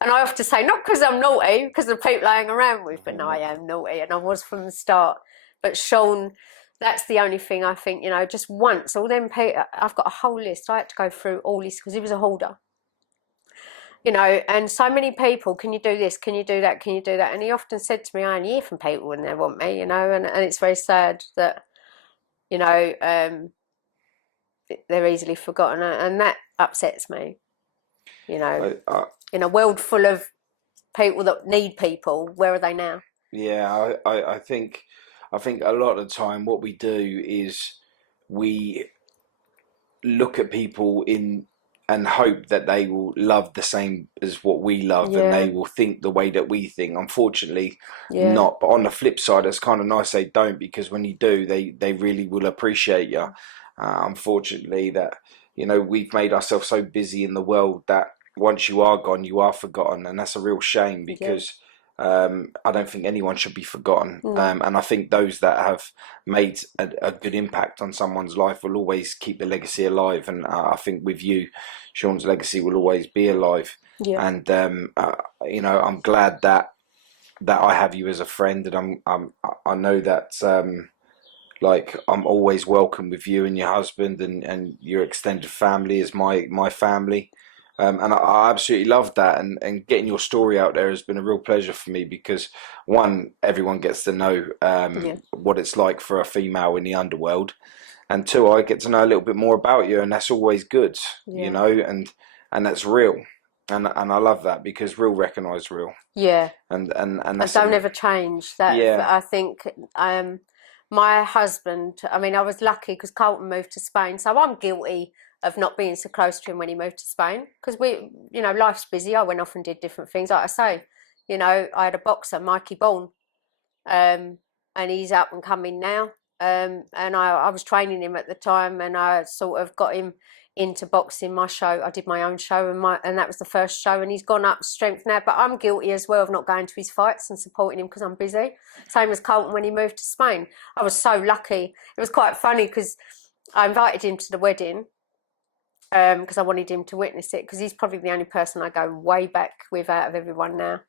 And I often say, not because I'm naughty, because of the people I hang around with, but no, I am naughty, and I was from the start. But Sean, that's the only thing I think, you know, just once, all them people, I've got a whole list. I had to go through all this because he was a hoarder. You know, and so many people, can you do this? Can you do that? Can you do that? And he often said to me, I only hear from people when they want me, you know, and it's very sad that, you know, they're easily forgotten, and that upsets me, you know. In a world full of people that need people, where are they now? Yeah, I think a lot of the time what we do is we look at people and hope that they will love the same as what we love, and they will think the way that we think. Unfortunately, not. But on the flip side, it's kind of nice they don't, because when you do, they really will appreciate you. Unfortunately, that, you know, we've made ourselves so busy in the world that once you are gone, you are forgotten, and that's a real shame because I don't think anyone should be forgotten. And I think those that have made a good impact on someone's life will always keep the legacy alive. And I think with you, Sean's legacy will always be alive. Yeah. And you know, I'm glad that I have you as a friend, and I know that like I'm always welcome with you and your husband and your extended family as my family. And I absolutely love that, and getting your story out there has been a real pleasure for me because one, everyone gets to know what it's like for a female in the underworld, and two, I get to know a little bit more about you, and that's always good, you know, and that's real, and I love that because real recognise real. Yeah. And that's don't ever change that. Yeah. I think my husband, I mean, I was lucky because Carlton moved to Spain, so I'm guilty of not being so close to him when he moved to Spain because we, you know, life's busy. I went off and did different things. Like I say, you know, I had a boxer, Mikey Bourne, and he's up and coming now. And I was training him at the time, and I sort of got him into boxing. My show, I did my own show, and that was the first show, and he's gone up strength now. But I'm guilty as well of not going to his fights and supporting him because I'm busy. Same as Carlton when he moved to Spain. I was so lucky. It was quite funny because I invited him to the wedding because I wanted him to witness it because he's probably the only person I go way back with out of everyone now.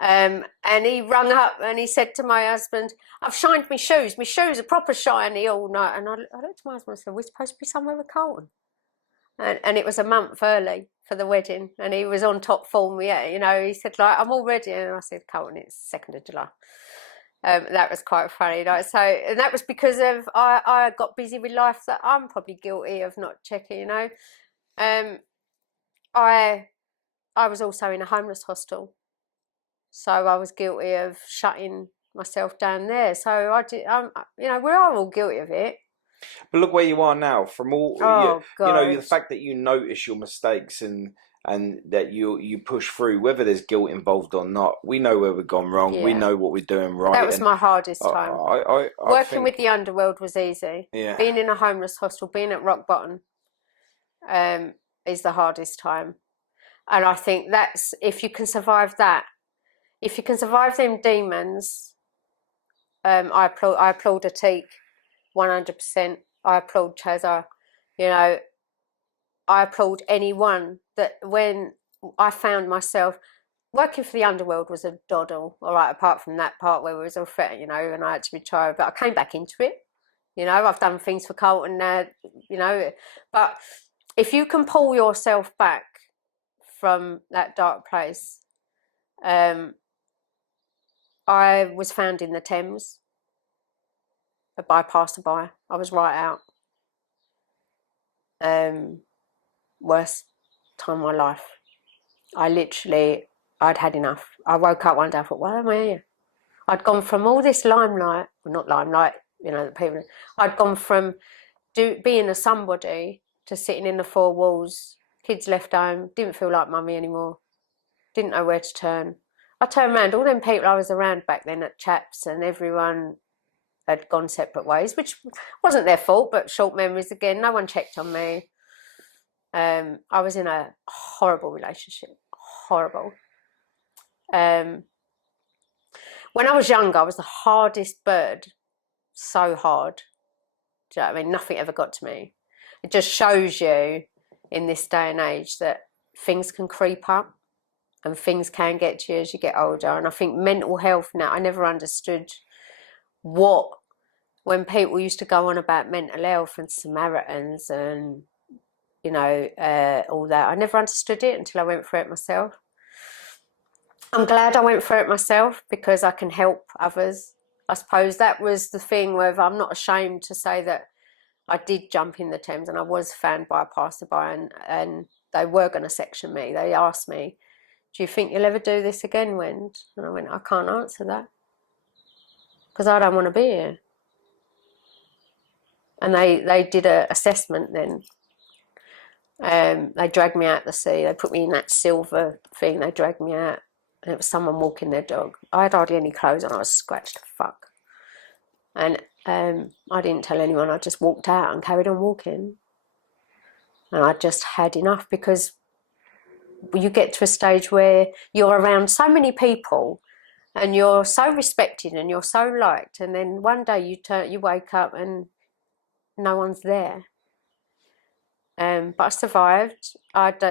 And he rung up and he said to my husband, I've shined my shoes are proper shiny all night. And I looked at my husband and said, we're supposed to be somewhere with Carlton. And it was a month early for the wedding, and he was on top form. Yeah, you know, he said, like, I'm all ready. And I said, Carlton, it's 2nd of July. That was quite funny. Like, so, and that was because of I got busy with life that I'm probably guilty of not checking, you know. I was also in a homeless hostel, so I was guilty of shutting myself down there. So I did, you know, we are all guilty of it. But look where you are now. From all you know, the fact that you notice your mistakes and that you push through, whether there's guilt involved or not. We know where we've gone wrong. Yeah. We know what we're doing right. That was my hardest time. Working with the Underworld was easy. Yeah. Being in a homeless hostel, being at rock bottom, is the hardest time. And I think that's, if you can survive that, if you can survive them demons, I applaud Atik 100%. I applaud Chazza. You know, I applaud anyone that when I found myself working for the Underworld was a doddle, all right, apart from that part where we was all fit, you know, and I had to retire, but I came back into it. You know, I've done things for Carlton now, you know, but if you can pull yourself back from that dark place, I was found in the Thames by passerby. I was right out. Worst time of my life. I'd had enough. I woke up one day, I thought, why am I here? I'd gone from all this limelight, well, not limelight, you know, the people. I'd gone from being a somebody to sitting in the four walls, kids left home, didn't feel like mummy anymore, didn't know where to turn. I turned around, all them people I was around back then at Chaps, and everyone had gone separate ways, which wasn't their fault, but short memories again. No one checked on me. I was in a horrible relationship, horrible. When I was younger, I was the hardest bird, so hard. Do you know what I mean? Nothing ever got to me. It just shows you in this day and age that things can creep up and things can get to you as you get older. And I think mental health now, I never understood when people used to go on about mental health and Samaritans and, you know, all that. I never understood it until I went through it myself. I'm glad I went through it myself because I can help others. I suppose that was the thing where I'm not ashamed to say that I did jump in the Thames and I was found by a passerby and they were going to section me. They asked me, do you think you'll ever do this again, Wendy? And I went, I can't answer that because I don't want to be here. And they did an assessment then. They dragged me out the sea. They put me in that silver thing. They dragged me out. And it was someone walking their dog. I had hardly any clothes on. I was scratched to fuck. And I didn't tell anyone. I just walked out and carried on walking. And I just had enough because you get to a stage where you're around so many people and you're so respected and you're so liked, and then one day you wake up and no one's there. But I survived. Thanks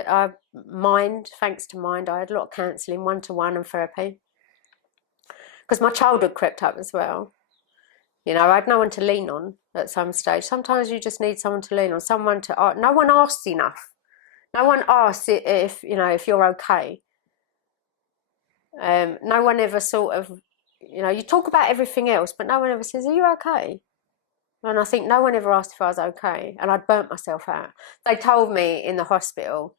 to Mind, I had a lot of counselling, one-to-one and therapy. Because my childhood crept up as well. You know, I had no one to lean on at some stage. Sometimes you just need someone to lean on, someone to... No one asks enough. No one asks if you're okay. No one ever sort of... you talk about everything else, but no one ever says, are you okay? And I think no one ever asked if I was okay. And I'd burnt myself out. They told me in the hospital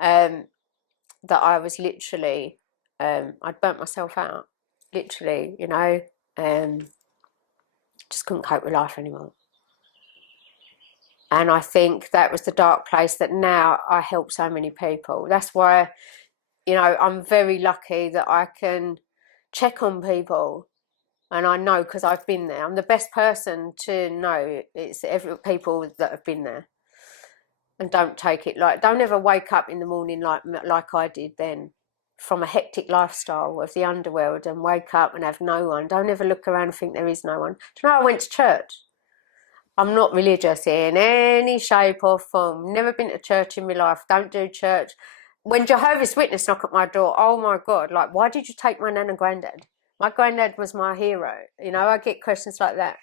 that I was literally... I'd burnt myself out. Literally, just couldn't cope with life anymore. And I think that was the dark place that now I help so many people. That's why, I'm very lucky that I can check on people. And I know because I've been there. I'm the best person to know. It's people that have been there. And don't take it don't ever wake up in the morning like I did then, from a hectic lifestyle of the underworld, and wake up and have no one. Don't ever look around and think there is no one. Do you know, I went to church. I'm not religious in any shape or form. Never been to church in my life. Don't do church. When Jehovah's Witness knock at my door, oh my God, why did you take my nan and granddad? My granddad was my hero. I get questions like that.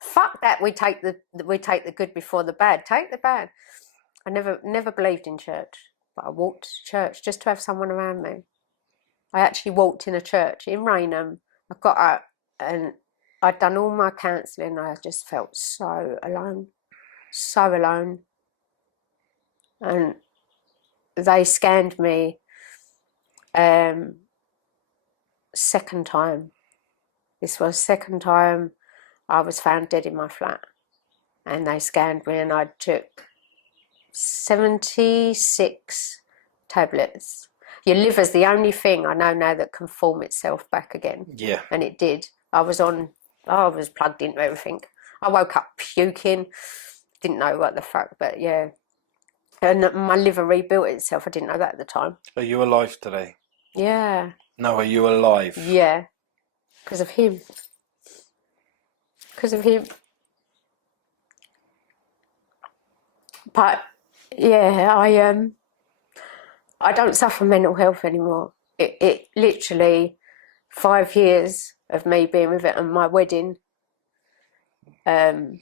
Fuck that. We take the good before the bad. Take the bad. I never believed in church, but I walked to church just to have someone around me. I actually walked in a church in Raynham. I got up and I'd done all my counselling. I just felt so alone. So alone. And they scanned me second time. This was second time I was found dead in my flat. And they scanned me and I took 76 tablets. Your liver's the only thing I know now that can form itself back again. Yeah. And it did. I was plugged into everything. I woke up puking. Didn't know what the fuck, but yeah. And my liver rebuilt itself. I didn't know that at the time. Are you alive today? Yeah. No, are you alive? Yeah. Because of him. Because of him. But yeah, I don't suffer mental health anymore. It literally 5 years of me being with it and my wedding. I'm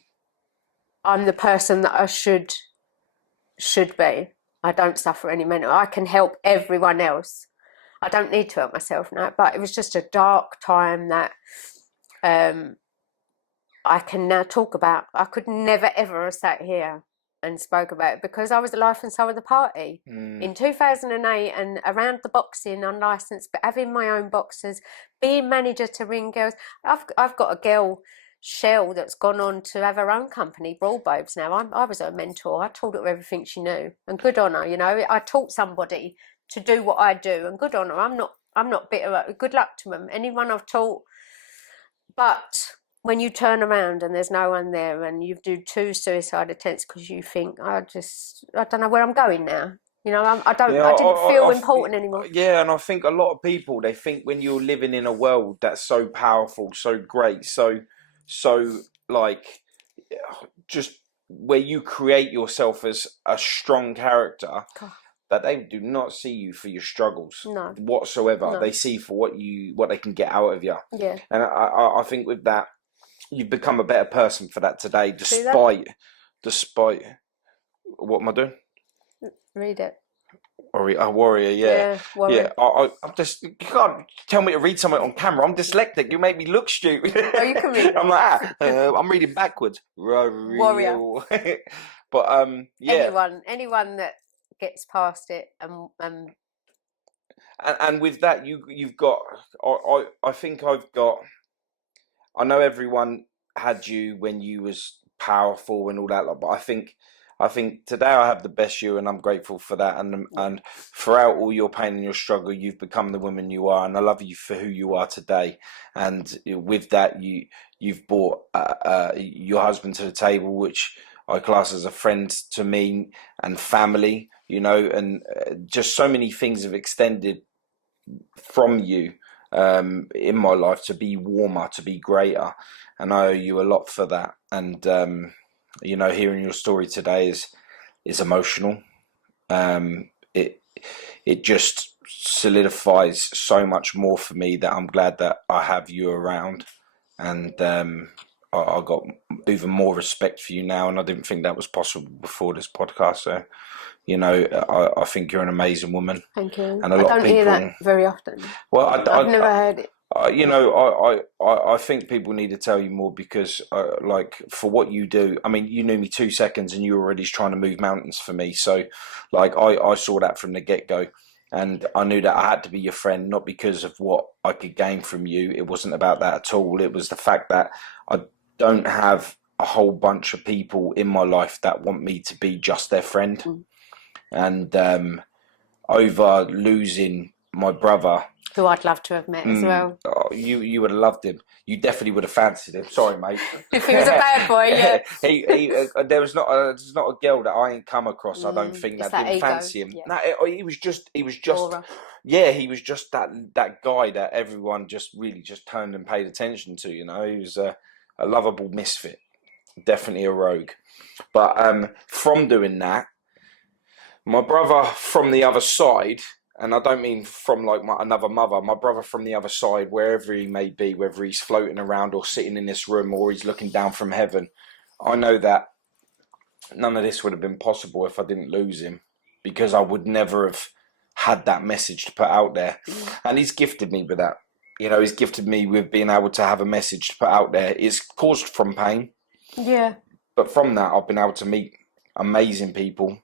the person that I should be. I don't suffer any mental. I can help everyone else. I don't need to help myself now. But it was just a dark time that I can now talk about. I could never ever have sat here and spoke about it because I was the life and soul of the party. In 2008 and around the boxing unlicensed, but having my own boxers, being manager to ring girls. I've got a girl, Shell, that's gone on to have her own company, Brawl Babes now. I was her mentor. I taught her everything she knew, and good on her. I taught somebody to do what I do, and good on her. I'm not bitter. Good luck to them. Anyone I've taught, but when you turn around and there's no one there and you do 2 suicide attempts because you think, I don't know where I'm going now. I didn't feel important anymore. Yeah, and I think a lot of people, they think when you're living in a world that's so powerful, so great, so just where you create yourself as a strong character, God, that they do not see you for your struggles whatsoever. No. They see for what they can get out of you. Yeah. And I think with that, you've become a better person for that today, despite what am I doing? Read it. Warrior, yeah. Warrior. Yeah. I'm just, you can't tell me to read something on camera. I'm dyslexic. You make me look stupid. Oh, you can read. I'm like, I'm reading backwards. Warrior. But yeah. Anyone that gets past it and with that, you've got. I think I've got. I know everyone had you when you was powerful and all that, but I think today I have the best you, and I'm grateful for that. And throughout all your pain and your struggle, you've become the woman you are, and I love you for who you are today. And with that, you've brought your husband to the table, which I class as a friend to me and family, and just so many things have extended from you. in my life to be warmer, to be greater, and I owe you a lot for that. And you know, hearing your story today is emotional. It just solidifies so much more for me that I'm glad that I have you around, and I got even more respect for you now, and I didn't think that was possible before this podcast. So, you know, I think you're an amazing woman. Thank you. And a lot I don't of people hear that very often. Well, I've never heard it. You know, I think people need to tell you more because, like, for what you do, I mean, you knew me 2 seconds and you were already trying to move mountains for me. So, like, I saw that from the get-go, and I knew that I had to be your friend, not because of what I could gain from you. It wasn't about that at all. It was the fact that I don't have a whole bunch of people in my life that want me to be just their friend. And over losing my brother, who I'd love to have met as well. Oh, you would have loved him. You definitely would have fancied him. Sorry, mate. If he was a bad boy, yeah. There's not a girl that I ain't come across. I don't think that didn't fancy him. Yeah. No, he was just. Aura. Yeah, he was just that guy that everyone just really just turned and paid attention to. You know, he was a lovable misfit, definitely a rogue. But from doing that, my brother from the other side. And I don't mean from like another mother, my brother from the other side, wherever he may be, whether he's floating around or sitting in this room or he's looking down from heaven. I know that none of this would have been possible if I didn't lose him, because I would never have had that message to put out there. And he's gifted me with that. You know, he's gifted me with being able to have a message to put out there. It's caused from pain. Yeah. But from that, I've been able to meet amazing people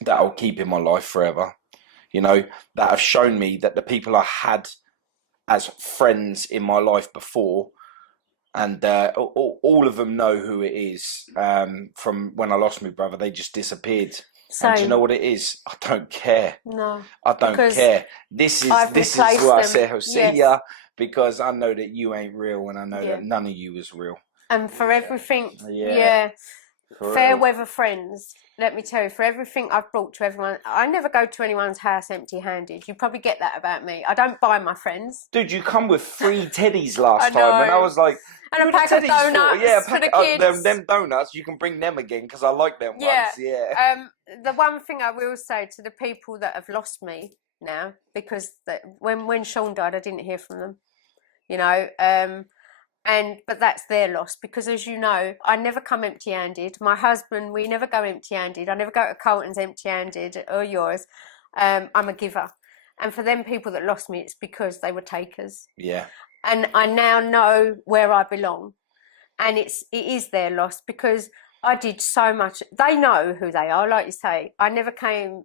that I'll keep in my life forever. You know, that have shown me that the people I had as friends in my life before, and all of them know who it is. From when I lost my brother, they just disappeared. Same. And do you know what it is? I don't care. No, I don't care. This is what I say. I'll see ya, because I know that you ain't real, and I know that none of you is real. And for everything, fair weather friends. Let me tell you, for everything I've brought to everyone, I never go to anyone's house empty-handed. You probably get that about me. I don't buy my friends. Dude, you come with 3 teddies last time, and I was like, and a pack of donuts for the kids. Them donuts, you can bring them again because I like them ones. Yeah. The one thing I will say to the people that have lost me now, because when Sean died, I didn't hear from them. You know. But that's their loss, because as you know, I never come empty-handed. My husband, we never go empty-handed. I never go to Carlton's empty-handed or yours. I'm a giver. And for them people that lost me, it's because they were takers. Yeah. And I now know where I belong. And it is their loss, because I did so much. They know who they are, like you say. I never came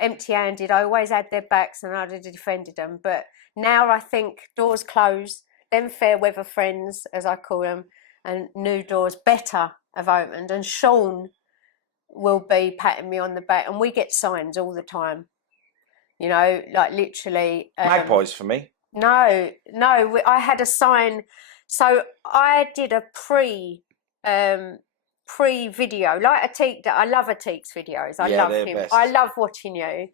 empty-handed. I always had their backs and I defended them. But now I think doors closed. Them fair weather friends, as I call them, and new doors better have opened. And Sean will be patting me on the back, and we get signs all the time. You know, like literally. Magpies for me. No, I had a sign. So I did a pre-video, like Atik. I love Atik's videos. I love him. Best. I love watching you.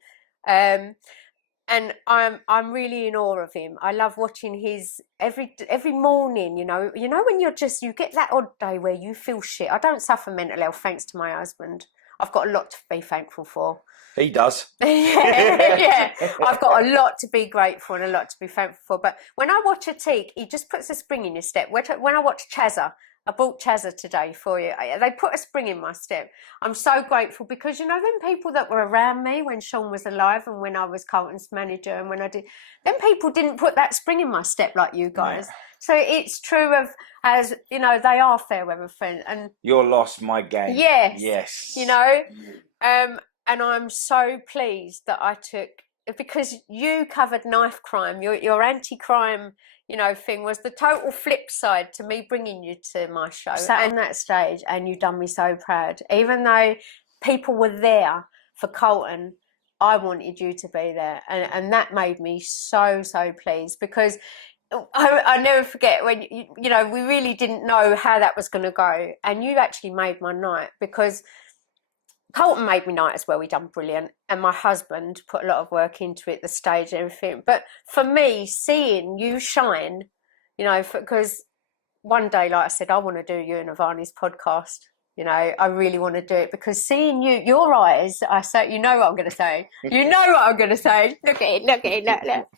And I'm really in awe of him. I love watching his every morning. You know when you get that odd day where you feel shit. I don't suffer mental health thanks to my husband. I've got a lot to be thankful for. He does. yeah. I've got a lot to be grateful and a lot to be thankful for. But when I watch Atik, he just puts a spring in your step. When I watch Chazza, I bought Chazza today for you. They put a spring in my step. I'm so grateful, because, you know, them people that were around me when Sean was alive and when I was Carlton's manager and when I did, them people didn't put that spring in my step like you guys. Yeah. So it's true of, as, you know, they are fair weather friends. And your loss, my gain. Yes. You know, and I'm so pleased that I took, because you covered knife crime, your anti-crime, you know, thing was the total flip side to me bringing you to my show. Sat on that stage and you done me so proud. Even though people were there for Carlton, I wanted you to be there. And that made me so, so pleased, because I never forget when, you know, we really didn't know how that was going to go. And you actually made my night, because Carlton made me night as well. He done brilliant, and my husband put a lot of work into it, the stage and everything. But for me, seeing you shine, you know, because one day, like I said, I want to do you and Ivani's podcast. You know, I really want to do it because seeing you, your eyes, I say, you know what I'm going to say. You know what I'm going to say. Look at it.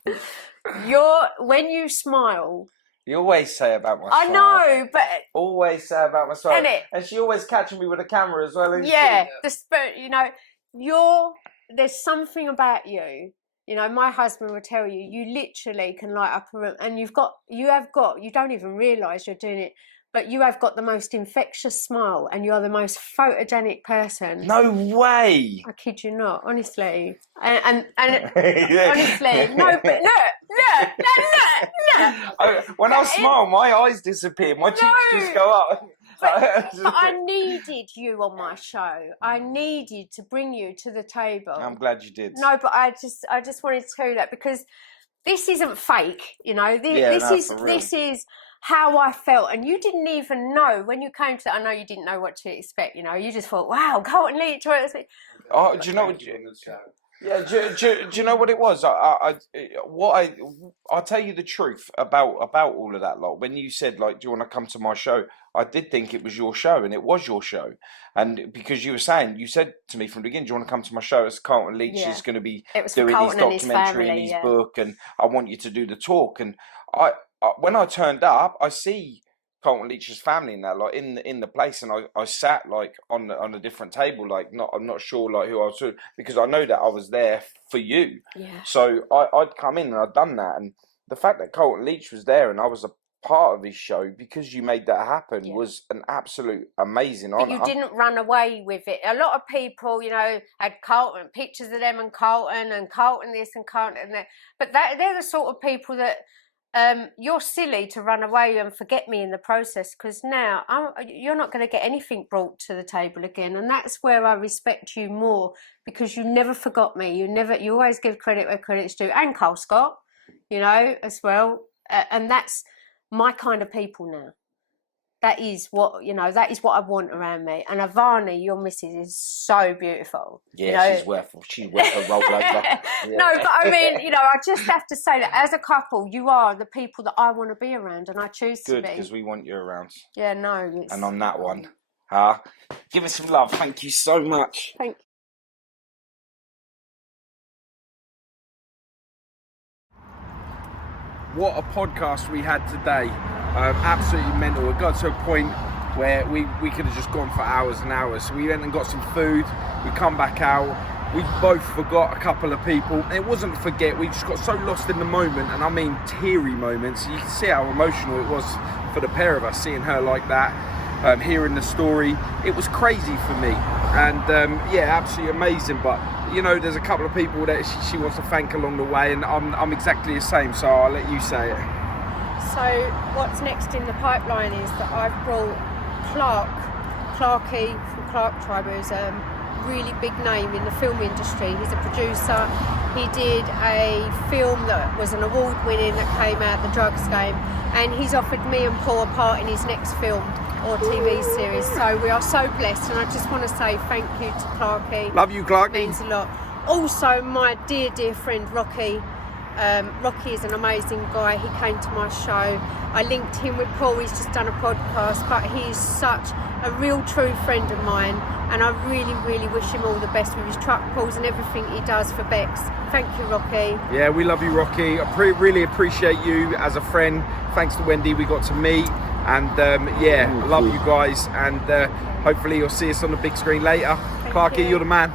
When you smile. You always say about my I know, but... Always say about my smile. And she always catching me with a camera as well, isn't she? You know, there's something about you. You know, my husband will tell you, you literally can light up a room, and you don't even realise you're doing it, but you have got the most infectious smile, and you're the most photogenic person. No way! I kid you not, honestly. And honestly, no, but look. When I smile, my eyes disappear, my cheeks just go up. But I needed you on my show. I needed to bring you to the table. I'm glad you did. No, but I just wanted to tell you that because this isn't fake, you know. This is how I felt, and you didn't even know when you came to. I know you didn't know what to expect. You know, you just thought, "Wow, Carlton Leach." Oh, do you know? Yeah, do you know what it was? I'll tell you the truth about all of that. Like when you said, like, do you want to come to my show? I did think it was your show, and it was your show. And because you said to me from the beginning, do you want to come to my show? It's Carlton Leach is going to be doing his documentary and his book, and I want you to do the talk. And I when I turned up, I see Carlton Leach's family now, like in the place, and I sat like on a different table, like I'm not sure like who I was with, because I know that I was there for you. Yeah. So I'd come in and I'd done that, and the fact that Carlton Leach was there and I was a part of his show because you made that happen was an absolute amazing honour. But you didn't run away with it. A lot of people, you know, had Carlton pictures of them and Carlton this and Carlton that, but they're the sort of people that. You're silly to run away and forget me in the process, because now you're not going to get anything brought to the table again, and that's where I respect you more, because you never forgot me. You always give credit where credit's due, and Carl Scott, you know, as well, and that's my kind of people now. That is what I want around me. And Ivani, your missus, is so beautiful. Yeah, you know? she's worth a roll over. Yeah. No, but I mean, you know, I just have to say that as a couple, you are the people that I want to be around, and I choose to be. Good, because we want you around. Yeah, no. And on that one, give us some love. Thank you so much. Thank you. What a podcast we had today. Absolutely mental. It got to a point where we could have just gone for hours and hours. So we went and got some food. We come back out. We both forgot a couple of people. It wasn't forget. We just got so lost in the moment, and I mean teary moments. You can see how emotional it was for the pair of us, seeing her like that, hearing the story. It was crazy for me. And absolutely amazing. But you know, there's a couple of people that she wants to thank along the way, and I'm exactly the same. So I'll let you say it. So what's next in the pipeline is that I've brought Clarky from Clark Tribe, who's a really big name in the film industry. He's a producer. He did a film that was an award winning that came out, The Drugs Game, and he's offered me and Paul a part in his next film or TV series. So we are so blessed, and I just want to say thank you to Clarky. Love you, Clarky. It means a lot. Also, my dear friend Rocky. Rocky is an amazing guy. He came to my show. I linked him with Paul. He's just done a podcast, but he's such a real true friend of mine, and I really wish him all the best with his truck pulls and everything he does for Bex. Thank you, Rocky. Yeah, we love you, Rocky. I really appreciate you as a friend. Thanks to Wendy, we got to meet, and I love you guys, and hopefully you'll see us on the big screen later. Clarky, you're the man.